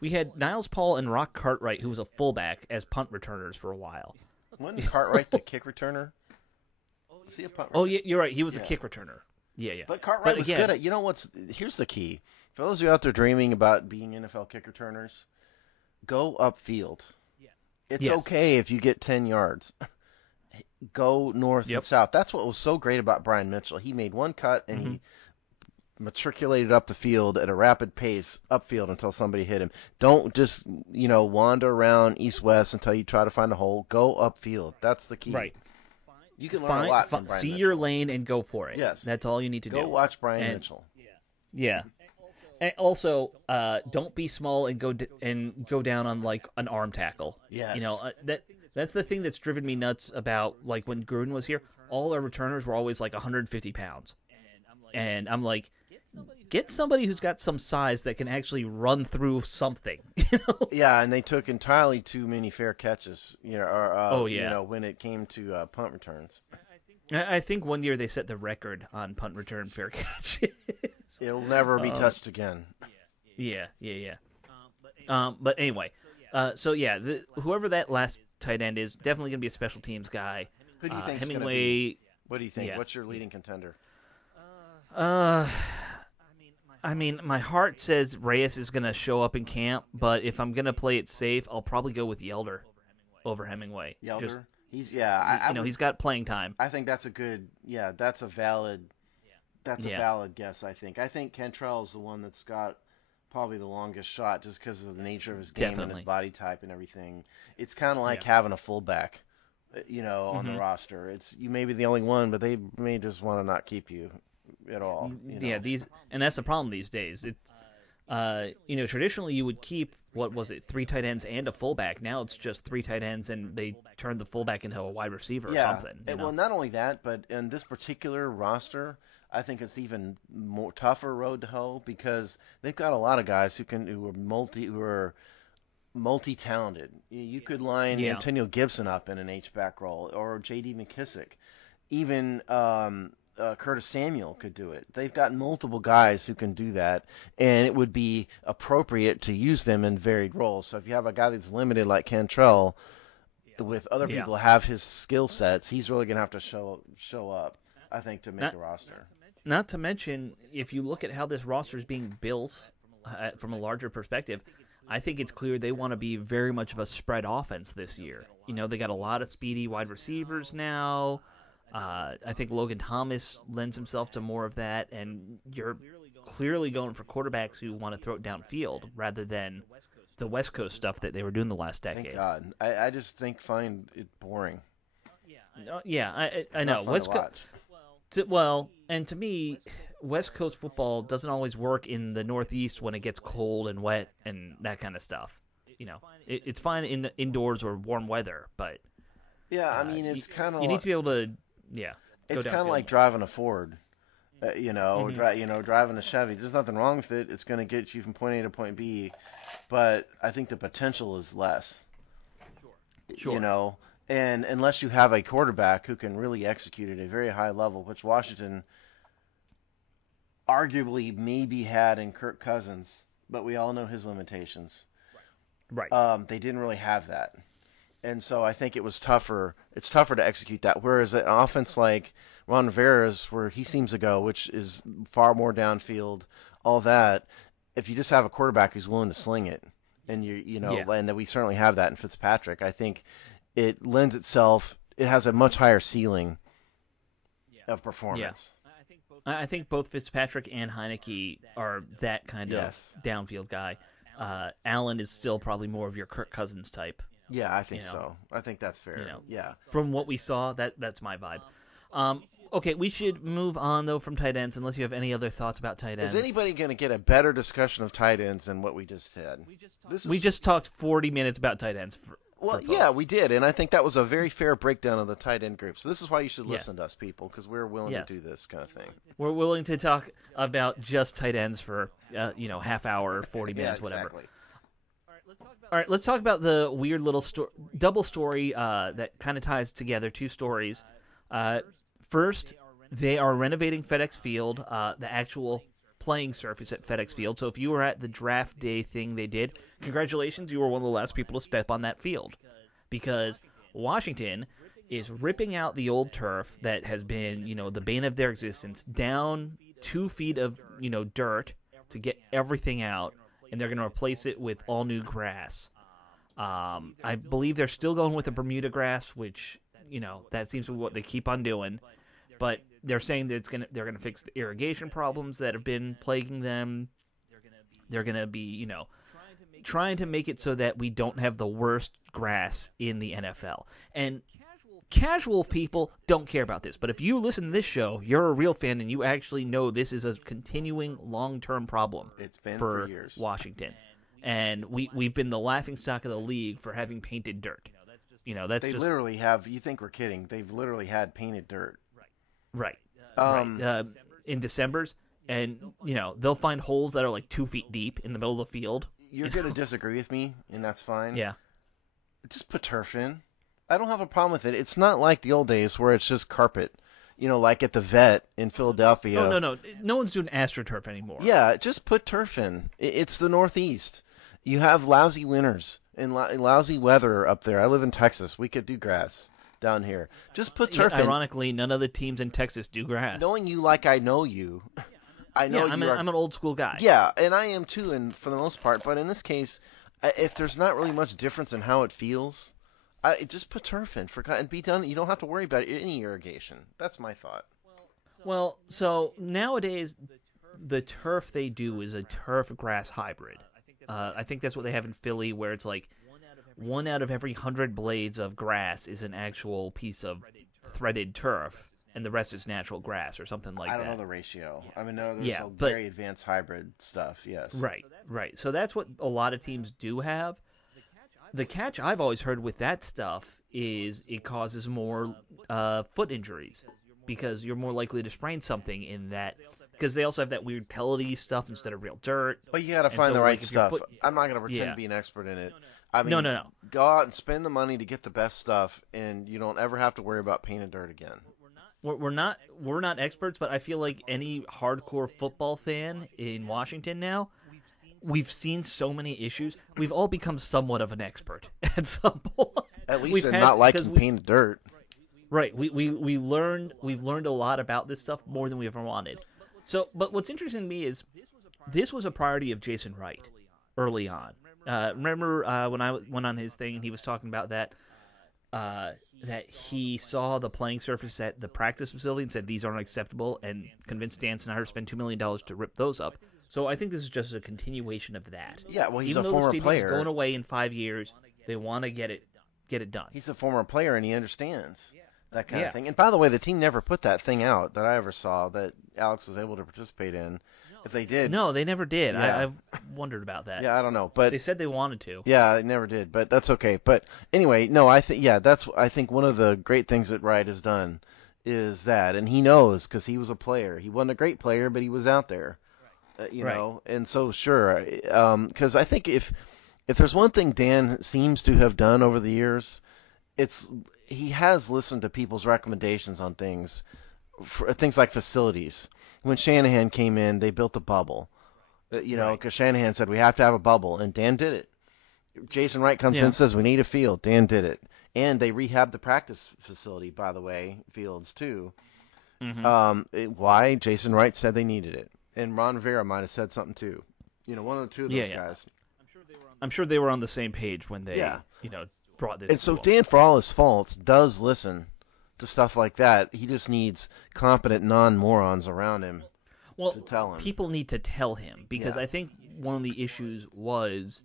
We had Niles Paul and Rock Cartwright, who was a fullback, as punt returners for a while. Wasn't Cartwright the kick returner? Was he a punt returner? Oh, yeah, you're right. He was a kick returner. Yeah. But Cartwright was good at. Here's the key. For those of you out there dreaming about being NFL kick returners, go upfield. It's okay if you get 10 yards. Go north and south. That's what was so great about Brian Mitchell. He made one cut and he matriculated up the field at a rapid pace upfield until somebody hit him. Don't just, wander around east-west until you try to find a hole. Go upfield. That's the key. Right. You can learn a lot from Brian See Mitchell. your lane and go for it. Yes. That's all you need to do. Go watch Brian Mitchell. Yeah. And also, don't be small and go down on like an arm tackle. Yes. That's the thing that's driven me nuts about like when Gruden was here. All our returners were always like 150 pounds. And I'm like, get somebody who's got some size that can actually run through something. Yeah, and they took entirely too many fair catches. When it came to punt returns. I think one year they set the record on punt return fair catches. It'll never be touched again. Yeah. But anyway, whoever that last tight end is, definitely going to be a special teams guy. Who do you think Hemingway? Gonna be? What do you think? Yeah. What's your leading contender? I mean, my heart says Reyes is going to show up in camp, but if I'm going to play it safe, I'll probably go with Yelder over Hemingway. Yelder? He's got playing time. I think that's that's a valid guess, I think. I think Cantrell's the one that's got probably the longest shot just because of the nature of his game and his body type and everything. It's kind of like having a fullback, on the roster. You may be the only one, but they may just want to not keep you at all. Yeah, and that's the problem these days. Traditionally you would keep, 3 tight ends and a fullback. Now it's just 3 tight ends, and they turn the fullback into a wide receiver or something. Well, not only that, but in this particular roster, I think it's even more tougher road to hoe because they've got a lot of guys who are multi-talented. You could line Antonio Gibson up in an H-back role, or J.D. McKissick. Even Curtis Samuel could do it. They've got multiple guys who can do that, and it would be appropriate to use them in varied roles. So if you have a guy that's limited like Cantrell, with other people have his skill sets, he's really going to have to show up, I think, to make the roster. Not to mention, if you look at how this roster is being built from a larger perspective, I think it's clear they want to be very much of a spread offense this year. They got a lot of speedy wide receivers now. I think Logan Thomas lends himself to more of that, and you're clearly going for quarterbacks who want to throw it downfield rather than the West Coast stuff that they were doing the last decade. Thank God. I just find it boring. I know. West Coast. And to me, West Coast football doesn't always work in the Northeast when it gets cold and wet and that kind of stuff. It's fine in indoors or warm weather, but it's kind of you need to be able to it's kind of like driving a Ford, driving a Chevy. There's nothing wrong with it. It's going to get you from point A to point B, but I think the potential is less. Sure. And unless you have a quarterback who can really execute at a very high level, which Washington arguably maybe had in Kirk Cousins, but we all know his limitations. Right. They didn't really have that. And so I think it was tougher. It's tougher to execute that. Whereas an offense like Ron Rivera's, where he seems to go, which is far more downfield, all that, if you just have a quarterback who's willing to sling it, and and that we certainly have that in Fitzpatrick, I think it lends itself. It has a much higher ceiling of performance. Yeah. I think both Fitzpatrick and Heineke are that kind of downfield guy. Allen is still probably more of your Kirk Cousins type. Yeah, I think so. I think that's fair. Yeah. From what we saw, that's my vibe. Okay, we should move on, though, from tight ends, unless you have any other thoughts about tight ends. Is anybody going to get a better discussion of tight ends than what we just had? We just talked 40 minutes about tight ends. We did, and I think that was a very fair breakdown of the tight end group. So this is why you should listen to us, people, because we're willing to do this kind of thing. We're willing to talk about just tight ends for, half hour, 40 minutes, whatever. Exactly. All right, let's talk about the weird little double story that kind of ties together 2 stories. First, they are renovating Fedex Field, the actual playing surface at Fedex Field. So if you were at the draft day thing they did, congratulations, you were one of the last people to step on that field. Because Washington is ripping out the old turf that has been, the bane of their existence, down 2 feet of, dirt to get everything out, and they're going to replace it with all new grass. I believe they're still going with the Bermuda grass, which, that seems to be what they keep on doing. But they're saying that they're going to fix the irrigation problems that have been plaguing them. They're going to be, trying to make it so that we don't have the worst grass in the NFL. And casual people don't care about this. But if you listen to this show, you're a real fan and you actually know this is a continuing long-term problem. It's been for years. Washington. And we've been the laughingstock of the league for having painted dirt. Literally have. You think we're kidding? They've literally had painted dirt. Right. In December's, and they'll find holes that are like 2 feet deep in the middle of the field. You're going to disagree with me, and that's fine. Yeah. Just put turf in. I don't have a problem with it. It's not like the old days where it's just carpet. Like at the vet in Philadelphia. No. No one's doing AstroTurf anymore. Yeah, just put turf in. It's the Northeast. You have lousy winters and lousy weather up there. I live in Texas. We could do grass down here. Just put turf in. Ironically, none of the teams in Texas do grass. Knowing you like I know you, I know I'm an old school guy. Yeah, and I am too, and for the most part. But in this case, if there's not really much difference in how it feels, just put turf in and be done. You don't have to worry about any irrigation. That's my thought. Well, so nowadays, the turf they do is a turf grass hybrid. I think that's what they have in Philly, where it's like 1 out of every 100 blades of grass is an actual piece of threaded turf, and the rest is natural grass or something like that. I don't know the ratio. I mean, no, there's very advanced hybrid stuff, yes. Right. So that's what a lot of teams do have. The catch I've always heard with that stuff is it causes more foot injuries because you're more likely to sprain something in that. Because they also have that weird pellety stuff instead of real dirt. But you got to find the right stuff. I'm not going to pretend to be an expert in it. I mean, no. Go out and spend the money to get the best stuff, and you don't ever have to worry about painted dirt again. We're not experts, but I feel like any hardcore football fan in Washington now, we've seen so many issues. We've all become somewhat of an expert at some point. At least in not liking painted dirt. Right. We've learned a lot about this stuff more than we ever wanted. So, but what's interesting to me is this was a priority of Jason Wright early on. Remember when I went on his thing and he was talking about that he saw the playing surface at the practice facility and said these aren't acceptable and convinced Dan Snyder to spend $2 million to rip those up. So I think this is just a continuation of that. Yeah, well, he's Even a former player. Going away in 5 years, they want to get it done. He's a former player and he understands that kind of thing. And by the way, the team never put that thing out that I ever saw that Alex was able to participate in. If they did. No, they never did. Yeah. I wondered about that. Yeah, I don't know. But they said they wanted to. Yeah, they never did, but that's okay. But anyway, no, I think one of the great things that Wright has done is that, and he knows because he was a player. He wasn't a great player, but he was out there. You know, and so sure, because I think if there's one thing Dan seems to have done over the years, he has listened to people's recommendations on things, for things like facilities. When Shanahan came in, they built the bubble, you know, because Shanahan said we have to have a bubble, and Dan did it. Jason Wright comes in and says we need a field. Dan did it, and they rehabbed the practice facility, by the way, fields too. Mm-hmm. Why? Jason Wright said they needed it. And Ron Rivera might have said something too. You know, one of the two of those guys. I'm sure they were on the same page when they, brought this. And so Dan, for all his faults, does listen to stuff like that. He just needs competent non-morons around him to tell him. People need to tell him because I think one of the issues was,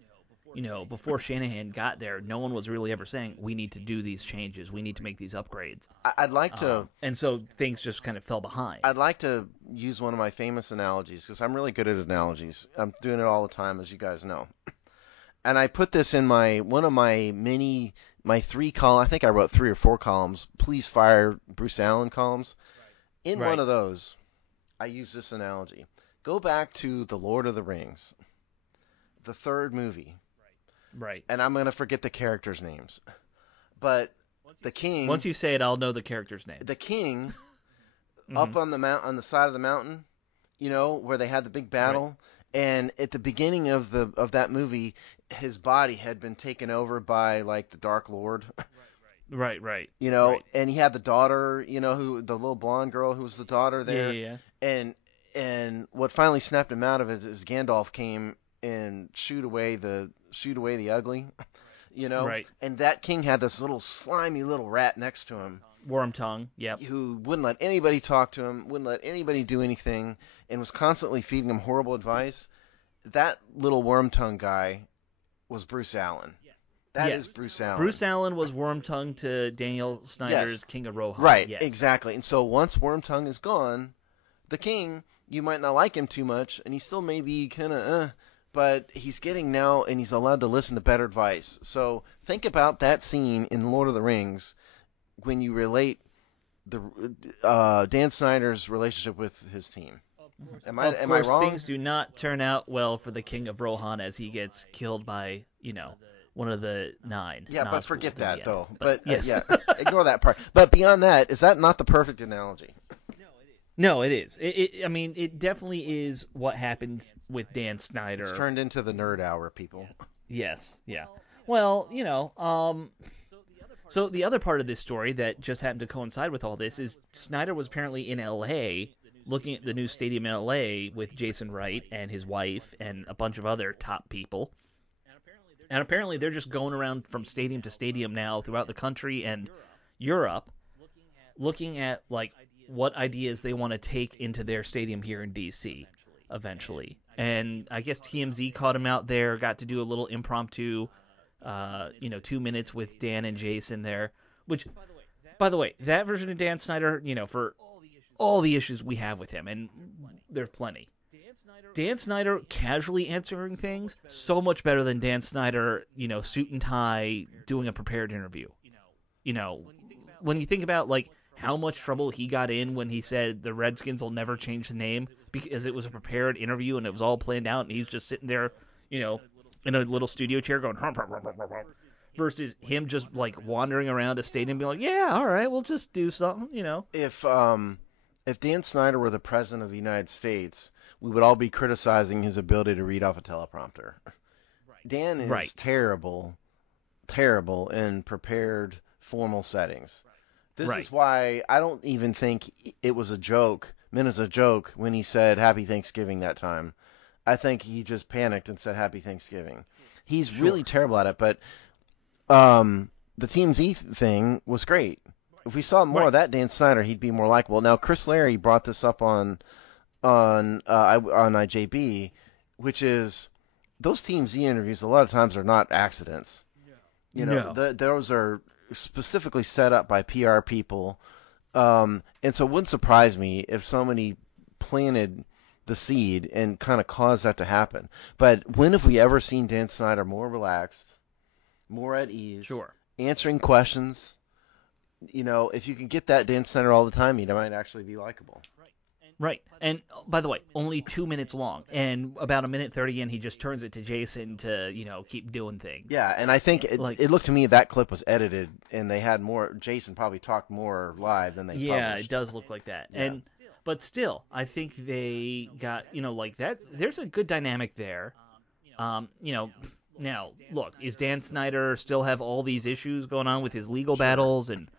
before Shanahan got there, no one was really ever saying, we need to do these changes. We need to make these upgrades. I'd like to... and so things just kind of fell behind. I'd like to use one of my famous analogies because I'm really good at analogies. I'm doing it all the time, as you guys know. And I put this in my 3 column. I think I wrote 3 or 4 columns. Please fire Bruce Allen columns. In one of those, I use this analogy. Go back to The Lord of the Rings, the 3rd movie. Right. And I'm going to forget the characters' names. But the king... Once you say it, I'll know the characters' names. The king, up on the side of the mountain, where they had the big battle... Right. And at the beginning of that movie, his body had been taken over by like the Dark Lord. Right. And he had the daughter, who the little blonde girl who was the daughter there. Yeah. And what finally snapped him out of it is Gandalf came and shoot away the ugly, Right. And that king had this little slimy little rat next to him. Worm tongue, yep. Who wouldn't let anybody talk to him, wouldn't let anybody do anything, and was constantly feeding him horrible advice. That little worm tongue guy was Bruce Allen. That is Bruce Allen. Bruce Allen was worm tongue to Daniel Snyder's King of Rohan. Right, exactly. And so once worm tongue is gone, the king, you might not like him too much, and he still may be kind of but he's getting now, and he's allowed to listen to better advice. So think about that scene in Lord of the Rings when you relate the Dan Snyder's relationship with his team. Am I wrong? Things do not turn out well for the King of Rohan as he gets killed by, one of the 9. Yeah, but forget that, though. But yes. Ignore that part. But beyond that, is that not the perfect analogy? No, it is. It definitely is what happened with Dan Snyder. It's turned into the nerd hour, people. Yes, yeah. Well, so the other part of this story that just happened to coincide with all this is Snyder was apparently in L.A. looking at the new stadium in L.A. with Jason Wright and his wife and a bunch of other top people. And apparently they're just going around from stadium to stadium now throughout the country and Europe looking at, like, what ideas they want to take into their stadium here in D.C. eventually. And I guess TMZ caught him out there, got to do a little impromptu 2 minutes with Dan and Jason there, which, by the way, that version of Dan Snyder, for all the issues we have with him, and there's plenty. Dan Snyder casually answering things, so much better than Dan Snyder, suit and tie, doing a prepared interview. When you think about, like, how much trouble he got in when he said the Redskins will never change the name because it was a prepared interview and it was all planned out, and he's just sitting there, in a little studio chair going, versus him just, like, wandering around a stadium being like, yeah, all right, we'll just do something, If Dan Snyder were the president of the United States, we would all be criticizing his ability to read off a teleprompter. Dan is terrible in prepared formal settings. This is why I don't even think it was meant as a joke when he said Happy Thanksgiving that time. I think he just panicked and said Happy Thanksgiving. He's really terrible at it, but the TMZ thing was great. If we saw more of that Dan Snyder, he'd be more likable. Now, Chris Larry brought this up on IJB, which is those TMZ interviews a lot of times are not accidents. Those are specifically set up by PR people, and so it wouldn't surprise me if somebody planted the seed and kind of caused that to happen. But when have we ever seen Dan Snyder more relaxed, more at ease, answering questions? If you can get that Dan Snyder all the time, he might actually be likable. Right. And, by the way, only 2 minutes long. And about 1:30 in, he just turns it to Jason to, keep doing things. Yeah, and I think it looked to me that clip was edited, and they had more. Jason probably talked more live than they published. Yeah, it does look like that. Yeah. But still, I think they got, like that. There's a good dynamic there. Now, look, is Dan Snyder still have all these issues going on with his legal battles and,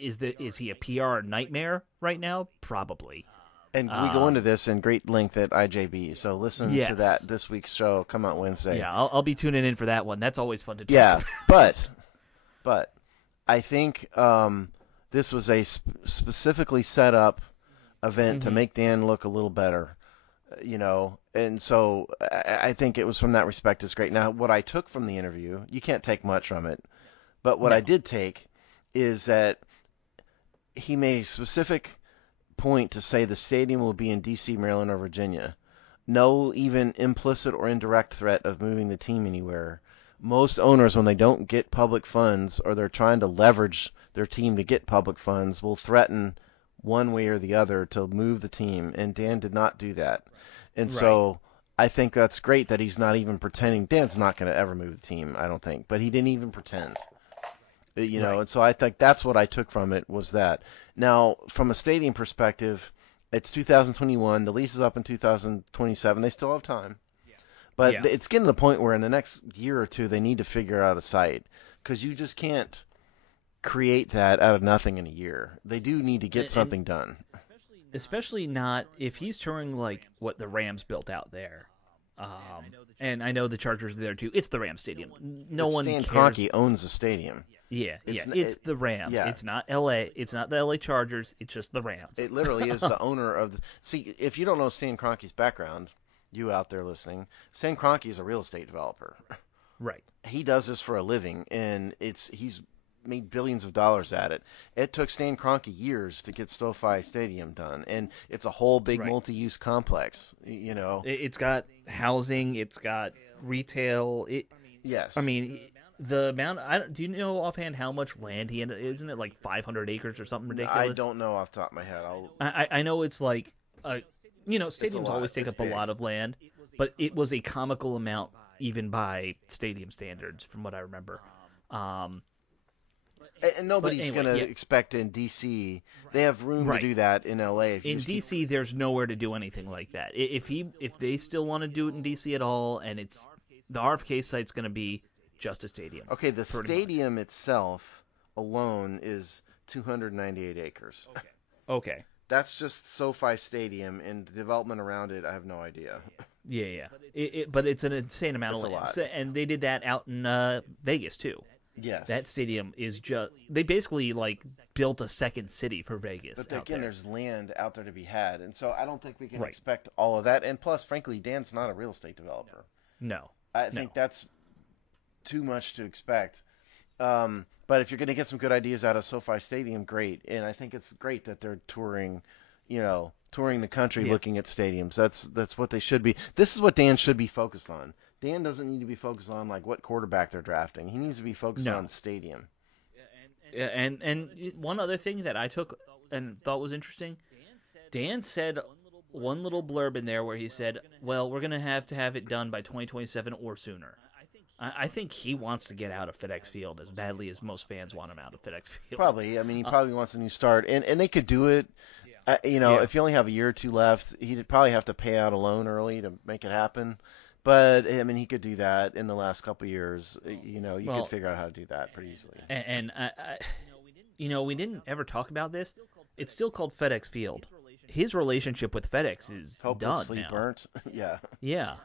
is he a PR nightmare right now? Probably. And we go into this in great length at IJB, so listen to that this week's show. Come out Wednesday. Yeah, I'll be tuning in for that one. That's always fun to talk about. But I think this was a specifically set up event to make Dan look a little better, and so I think it was from that respect it's great. Now, what I took from the interview, you can't take much from it, but what I did take is that he made a specific point to say the stadium will be in D.C., Maryland, or Virginia. No even implicit or indirect threat of moving the team anywhere. Most owners, when they don't get public funds or they're trying to leverage their team to get public funds, will threaten one way or the other to move the team, and Dan did not do that. And so I think that's great that he's not even pretending. Dan's not going to ever move the team, I don't think, but he didn't even pretend. And so I think that's what I took from it was that. Now, from a stadium perspective, it's 2021. The lease is up in 2027. They still have time. But it's getting to the point where in the next year or two, they need to figure out a site because you just can't create that out of nothing in a year. They do need to get something done. Especially not if he's touring like what the Rams built out there. And I know the Chargers are there too. It's the Rams stadium. Stan Kroenke owns the stadium. Yeah, it's the Rams. Yeah. It's not L.A. It's not the L.A. Chargers. It's just the Rams. It literally is the owner of the... See, if you don't know Stan Kroenke's background, you out there listening, Stan Kroenke is a real estate developer. Right. He does this for a living, and he's made billions of dollars at it. It took Stan Kroenke years to get SoFi Stadium done, and it's a whole big multi-use complex. It's got housing. It's got retail. Yes. I mean... The amount, do you know offhand how much land he ended? Isn't it like 500 acres or something ridiculous? I don't know off the top of my head. I know it's like, stadiums always take up a lot of land, but it was a comical amount even by stadium standards, from what I remember. And nobody's going to expect in D.C. They have room to do that in L.A. In D.C., there's nowhere to do anything like that. If they still want to do it in D.C. at all, and it's The RFK site's going to be just a stadium. Okay, the stadium itself alone is 298 acres. Okay. That's just SoFi Stadium, and the development around it, I have no idea. Yeah. But it's an insane amount of land. And they did that out in Vegas, too. Yes. That stadium is just... They basically, built a second city for Vegas. But again, there's land out there to be had. And so I don't think we can expect all of that. And plus, frankly, Dan's not a real estate developer. No. I think that's too much to expect. But if you're going to get some good ideas out of SoFi Stadium, great. And I think it's great that they're touring the country looking at stadiums. That's what they should be. This is what Dan should be focused on. Dan doesn't need to be focused on what quarterback they're drafting. He needs to be focused on the stadium. Yeah, and one other thing that I took and thought was interesting, Dan said one little blurb in there where he said, well, we're going to have it done by 2027 or sooner. I think he wants to get out of Fedex Field as badly as most fans want him out of Fedex Field. Probably. I mean, he probably wants a new start. And they could do it. If you only have a year or two left, he'd probably have to pay out a loan early to make it happen. But, I mean, he could do that in the last couple of years. You could figure out how to do that pretty easily. And we didn't ever talk about this. It's still called Fedex Field. His relationship with FedEx is hopelessly done now. burnt. Yeah.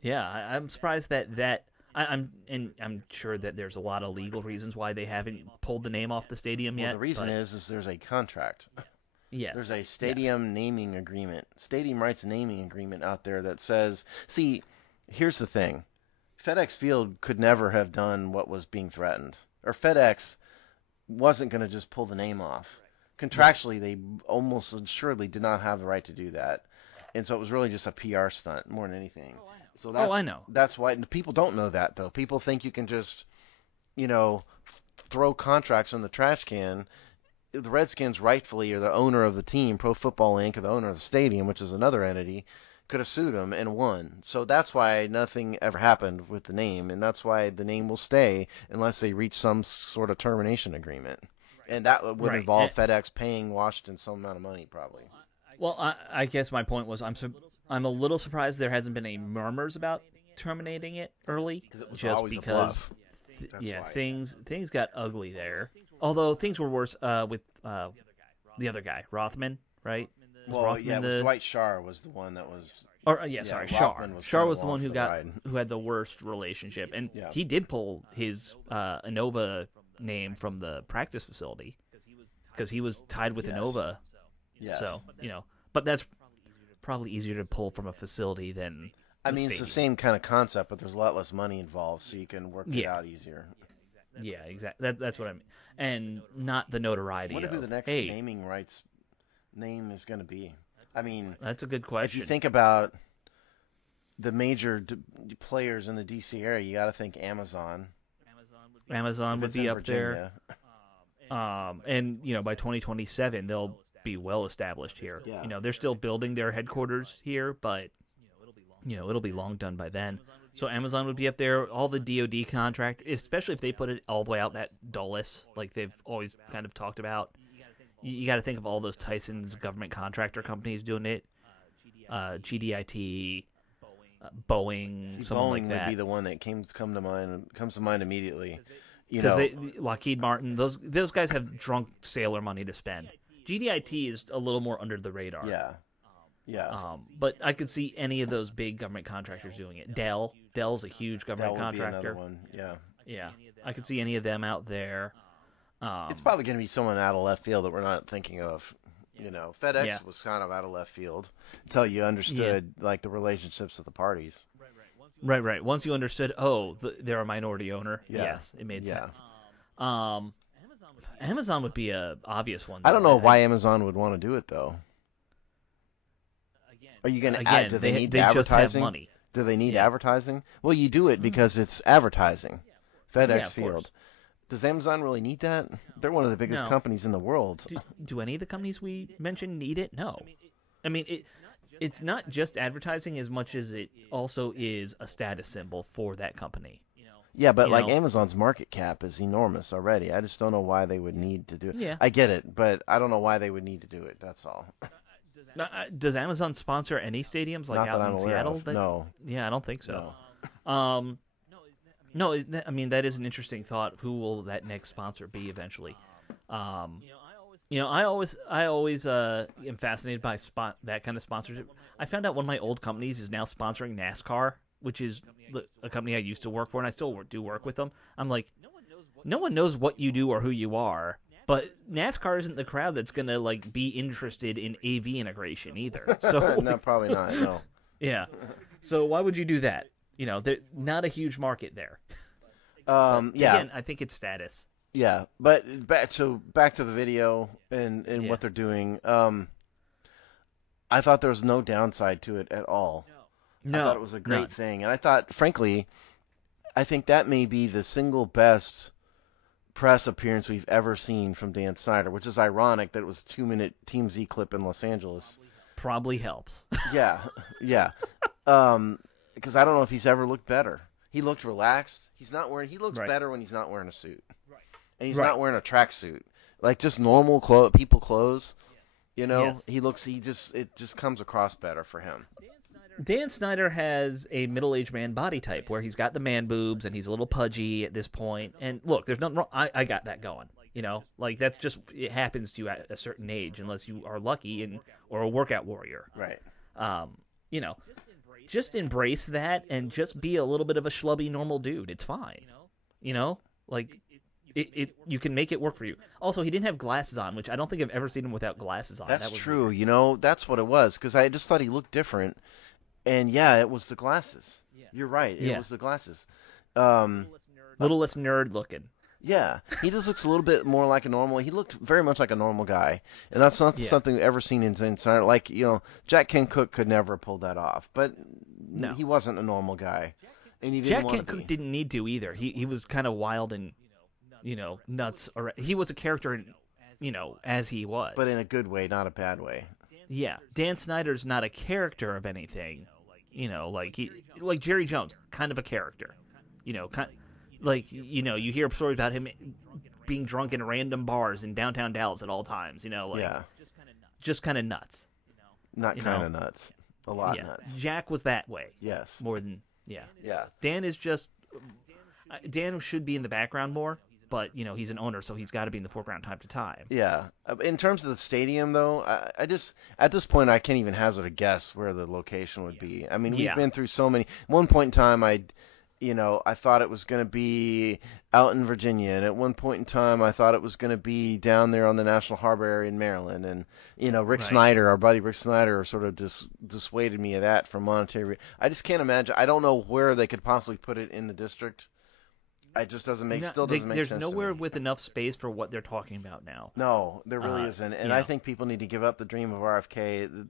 Yeah. I'm surprised that I'm sure that there's a lot of legal reasons why they haven't pulled the name off the stadium yet. The reason is there's a contract. Yes. There's a stadium naming agreement, stadium rights naming agreement out there that says, see, here's the thing. FedEx Field could never have done what was being threatened. Or FedEx wasn't going to just pull the name off. Contractually, they almost assuredly did not have the right to do that. And so it was really just a PR stunt more than anything. So I know. That's why people don't know that, though. People think you can just, throw contracts in the trash can. The Redskins rightfully are the owner of the team, Pro Football Inc., or the owner of the stadium, which is another entity, could have sued them and won. So that's why nothing ever happened with the name, and that's why the name will stay unless they reach some sort of termination agreement. And that would involve FedEx paying Washington some amount of money, probably. Well, I guess my point was I'm a little surprised there hasn't been any murmurs about terminating it early, just because things got ugly there. Although things were worse with the other guy, Rothman, right? It was Dwight Scharr was the one that was. Scharr. Scharr was the one who had the worst relationship, and he did pull his Innova name from the practice facility because he was tied with Innova. Yes. So but that's probably easier to pull from a facility than. It's the same kind of concept, but there's a lot less money involved, so you can work it out easier. Yeah, exactly. That's what I mean, and not the notoriety. I wonder who the next naming rights name is going to be. I mean, that's a good question. If you think about the major players in the DC area, you got to think Amazon. Amazon would be up there. And by 2027 they'll be well established here. Yeah. They're still building their headquarters here, but it'll be long done by then. So Amazon would be up there. All the DoD contract, especially if they put it all the way out that Dulles, like they've always kind of talked about. You got to think of all those Tyson's government contractor companies doing it. GDIT, Boeing, something like that. Boeing would be the one that comes to mind immediately. Because Lockheed Martin, those guys have drunk sailor money to spend. GDIT is a little more under the radar. Yeah. But I could see any of those big government contractors doing it. Dell's a huge government contractor. Be another one. Yeah. I could see any of them out there. It's probably going to be someone out of left field that we're not thinking of. FedEx was kind of out of left field until you understood the relationships of the parties. Right. Once you understood, they're a minority owner. Yes, it made sense. Amazon would be a obvious one. I don't know why Amazon would want to do it though. Are you going to add? Do they need advertising? Just have money. Do they need advertising? Well, you do it because it's advertising. FedEx Field. Course. Does Amazon really need that? They're one of the biggest companies in the world. Do any of the companies we mentioned need it? No. I mean, it's not just advertising as much as it also is a status symbol for that company. Yeah, but Amazon's market cap is enormous already. I just don't know why they would need to do it. Yeah. I get it, but I don't know why they would need to do it. That's all. Does Amazon sponsor any stadiums out in Seattle? No. Yeah, I don't think so. No. No, I mean that is an interesting thought. Who will that next sponsor be eventually? I always am fascinated by that kind of sponsorship. I found out one of my old companies is now sponsoring NASCAR, which is a company I used to work for, and I still do work with them. I'm like, no one knows what you do or who you are, but NASCAR isn't the crowd that's gonna like be interested in AV integration either. So no, probably not. No. Yeah. So why would you do that? There's not a huge market there. Yeah. Again, I think it's status. Yeah, but back to the video and what they're doing. I thought there was no downside to it at all. No, I thought it was a great thing, and I thought, frankly, I think that may be the single best press appearance we've ever seen from Dan Snyder, which is ironic that it was a 2-minute TMZ clip in Los Angeles. Probably helps. Yeah. Because I don't know if he's ever looked better. He looked relaxed. He looks better when he's not wearing a suit. And he's not wearing a tracksuit. Like just normal people clothes. Yes. It just comes across better for him. Dan Snyder has a middle-aged man body type where he's got the man boobs and he's a little pudgy at this point. And look, there's nothing wrong. I got that going. Like that's just, it happens to you at a certain age unless you are lucky or a workout warrior. Right. Just embrace that and just be a little bit of a schlubby normal dude. It's fine. Like you can make it work for you. Also, he didn't have glasses on, which I don't think I've ever seen him without glasses on. That's true. Weird. That's what it was, because I just thought he looked different. And yeah, it was the glasses. You're right. It was the glasses. Little less nerd looking. Yeah, he just looks a little bit more like a normal. He looked very much like a normal guy, and that's not something we've ever seen in Snyder. Like Jack Kent Cooke could never have pulled that off, but he wasn't a normal guy, and he didn't Jack Kent Cooke didn't need to either. He was kind of wild and nuts. He was a character, as he was, but in a good way, not a bad way. Yeah, Dan Snyder's not a character of anything. Like Jerry Jones, kind of a character. You hear stories about him being drunk in random bars in downtown Dallas at all times. Just kind of nuts. Not kind of nuts. A lot nuts. Jack was that way. Yes. More than Yeah. Dan should be in the background more. But, he's an owner, so he's got to be in the foreground time to time. Yeah. In terms of the stadium, though, I just, at this point, I can't even hazard a guess where the location would be. I mean, we've been through so many. At one point in time, I thought it was going to be out in Virginia. And at one point in time, I thought it was going to be down there on the National Harbor area in Maryland. And, Rick Snyder, our buddy Rick Snyder, sort of dissuaded me of that for monetary. I just can't imagine. I don't know where they could possibly put it in the district. It just doesn't make sense. There's nowhere with enough space for what they're talking about now. No, there really isn't. And I think people need to give up the dream of RFK.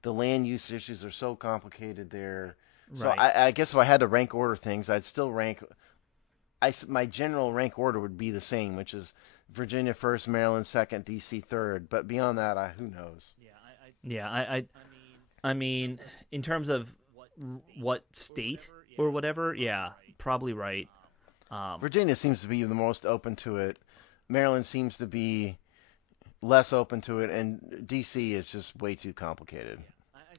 The land use issues are so complicated there. So I guess if I had to rank order things, I'd still rank. My general rank order would be the same, which is Virginia first, Maryland second, DC third. But beyond that, who knows? I mean, in terms of what state or whatever, probably right. Virginia seems to be the most open to it. Maryland seems to be less open to it, and DC is just way too complicated.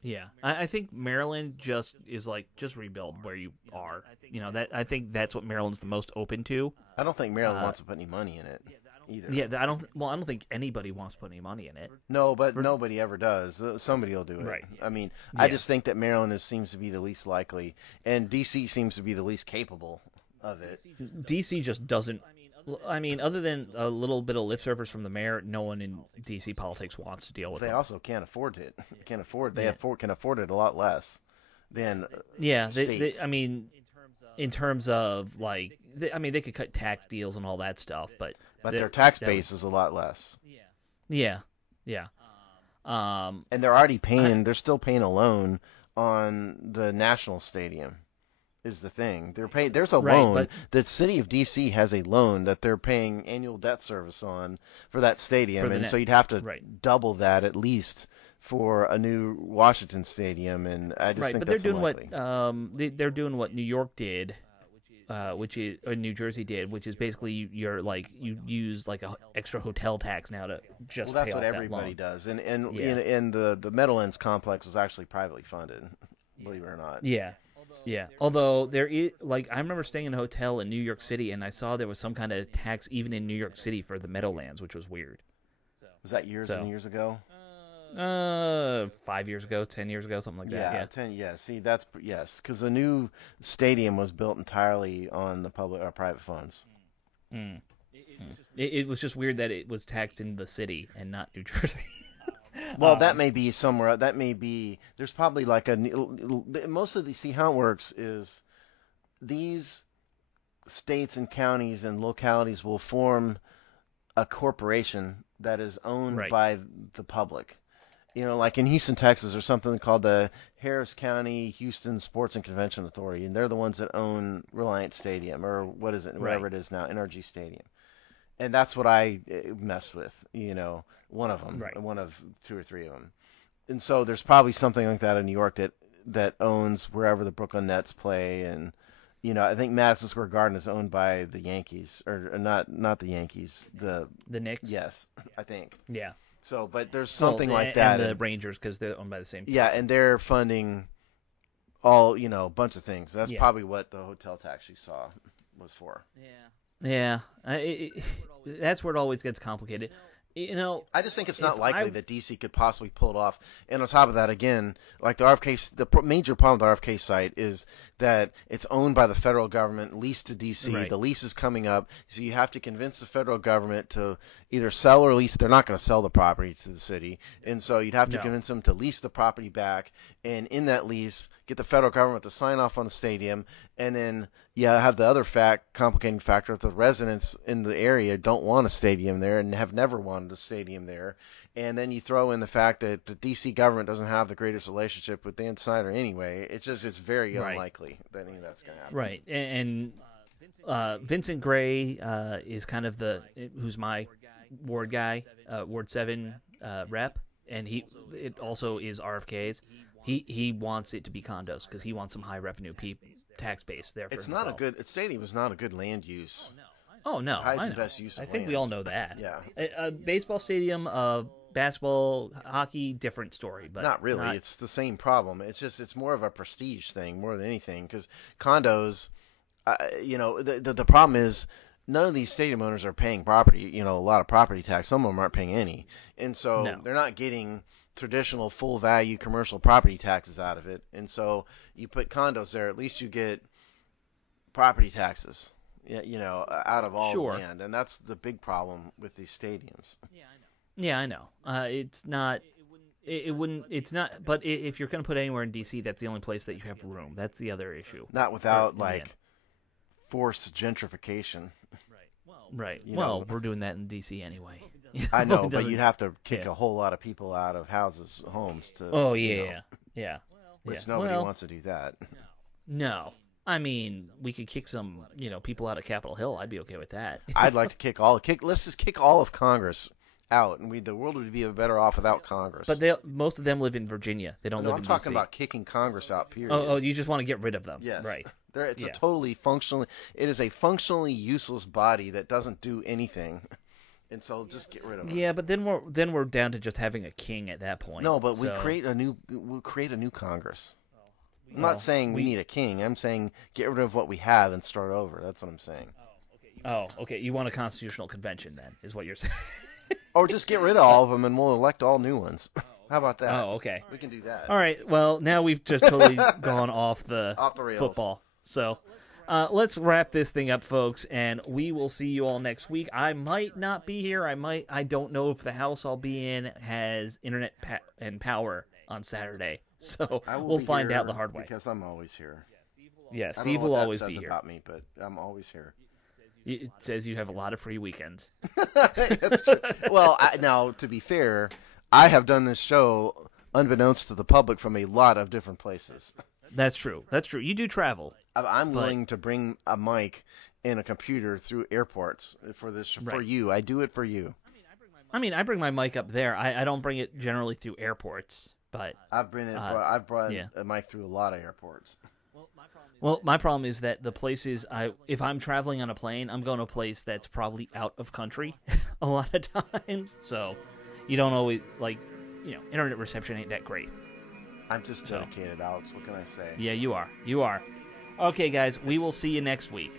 Yeah, I think Maryland just rebuild where you are. I think that's what Maryland's the most open to. I don't think Maryland wants to put any money in it either. Yeah, I don't think anybody wants to put any money in it. No, but nobody ever does. Somebody will do it. Right. I mean, I just think that Maryland seems to be the least likely, and DC seems to be the least capable of it. DC just doesn't. I mean, other than a little bit of lip service from the mayor, no one in DC politics wants to deal with it. They also can't afford it. Can afford it a lot less than states. I mean, in terms of they could cut tax deals and all that stuff, but their tax base is a lot less. Yeah. And they're already paying. They're still paying a loan on the national stadium. Is the thing. There's a loan. But the city of DC has a loan that they're paying annual debt service on for that stadium, and so you'd have to double that at least for a new Washington stadium, and I just think that's unlikely. They're doing what New York did, which is or New Jersey did, which is basically you use like a extra hotel tax now to just that's pay what off everybody that loan. does, and the Meadowlands complex was actually privately funded, believe it or not. Yeah. Yeah, although there is, like, I remember staying in a hotel in New York City, and I saw there was some kind of tax even in New York City for the Meadowlands, which was weird. Was that years and years ago? 5 years ago, 10 years ago, something like that. Yeah, 10. Yeah, see, because the new stadium was built entirely on the public or private funds. Mm. It was just weird that it was taxed in the city and not New Jersey. Well, that may be somewhere. That may be. There's probably like most of the. See how it works is these states and counties and localities will form a corporation that is owned by the public. You know, like in Houston, Texas, there's something called the Harris County Houston Sports and Convention Authority, and they're the ones that own Reliant Stadium, or what is it, whatever it is now, NRG Stadium. And that's what I messed with, you know, one of them, one of 2 or 3 of them. And so there's probably something like that in New York that owns wherever the Brooklyn Nets play, and you know, I think Madison Square Garden is owned by the Yankees, or not the Yankees, the Knicks. Yes, I think. Yeah. So, but there's something like that. And the Rangers, because they're owned by the same people. Yeah, and they're funding all, you know, a bunch of things. That's probably what the hotel tax you saw was for. Yeah. That's where it always gets complicated. You know, I just think it's not likely that DC could possibly pull it off. And on top of that, again, like the RFK, the major problem with the RFK site is that it's owned by the federal government, leased to DC. The lease is coming up, so you have to convince the federal government to either sell or lease. They're not going to sell the property to the city, and so you'd have to convince them to lease the property back. And in that lease, get the federal government to sign off on the stadium, and then have the other complicating factor that the residents in the area don't want a stadium there and have never wanted a stadium there. And then you throw in the fact that the D.C. government doesn't have the greatest relationship with Dan Snyder anyway. It's very unlikely that any of that's going to happen. Right. And Vincent Gray is kind of who's my ward guy, Ward 7 rep, and it also is RFK's. He wants it to be condos because he wants some high revenue tax base there for himself. Stadium is not a good land use. Oh no, highest and best use of I think land. we all know that. Yeah. A baseball stadium, basketball, hockey, different story, but not really. It's the same problem. It's more of a prestige thing more than anything, because condos, the problem is none of these stadium owners are paying a lot of property tax. Some of them aren't paying any, and so they're not getting traditional full value commercial property taxes out of it. And so you put condos there, at least you get property taxes, out of all land. And that's the big problem with these stadiums. Yeah, I know. It's not. It wouldn't. It's not. But if you're going to put anywhere in DC, that's the only place that you have room. That's the other issue. Not without forced gentrification. Right. Well, we're doing that in DC anyway. I know, but you'd have to kick a whole lot of people out of homes to. Oh yeah, yeah. Which nobody wants to do that. No, I mean we could kick some, people out of Capitol Hill. I'd be okay with that. I'd like to let's just kick all of Congress out, and the world would be better off without Congress. But most of them live in Virginia. They don't live in DC. I'm talking about kicking Congress out. Period. Oh, you just want to get rid of them? Yes. Right. It is a functionally useless body that doesn't do anything. And so just get rid of them. Yeah, but then we're down to just having a king at that point. No, but we'll create a new Congress. I'm not saying we need a king. I'm saying get rid of what we have and start over. That's what I'm saying. Oh, okay. You want a constitutional convention then, is what you're saying. Or just get rid of all of them and we'll elect all new ones. How about that? Oh, okay. We can do that. All right. Well, now we've just totally gone off the rails. Football. So let's wrap this thing up, folks, and we will see you all next week. I might not be here. I don't know if the house I'll be in has internet and power on Saturday. So we'll find out the hard way. Because I'm always here. Yeah, Steve will always be here. here. About me, but I'm always here. It says you have a lot of free weekends. That's true. Well, now, to be fair, I have done this show unbeknownst to the public from a lot of different places. That's true. You do travel. I'm willing to bring a mic and a computer through airports for this for you. I do it for you. I bring my mic up there. I don't bring it generally through airports, but I've brought a mic through a lot of airports. Well, my problem is that the places if I'm traveling on a plane, I'm going to a place that's probably out of country a lot of times. So you don't always internet reception ain't that great. I'm just dedicated, Alex. What can I say? Yeah, you are. You are. Okay, guys, we will see you next week.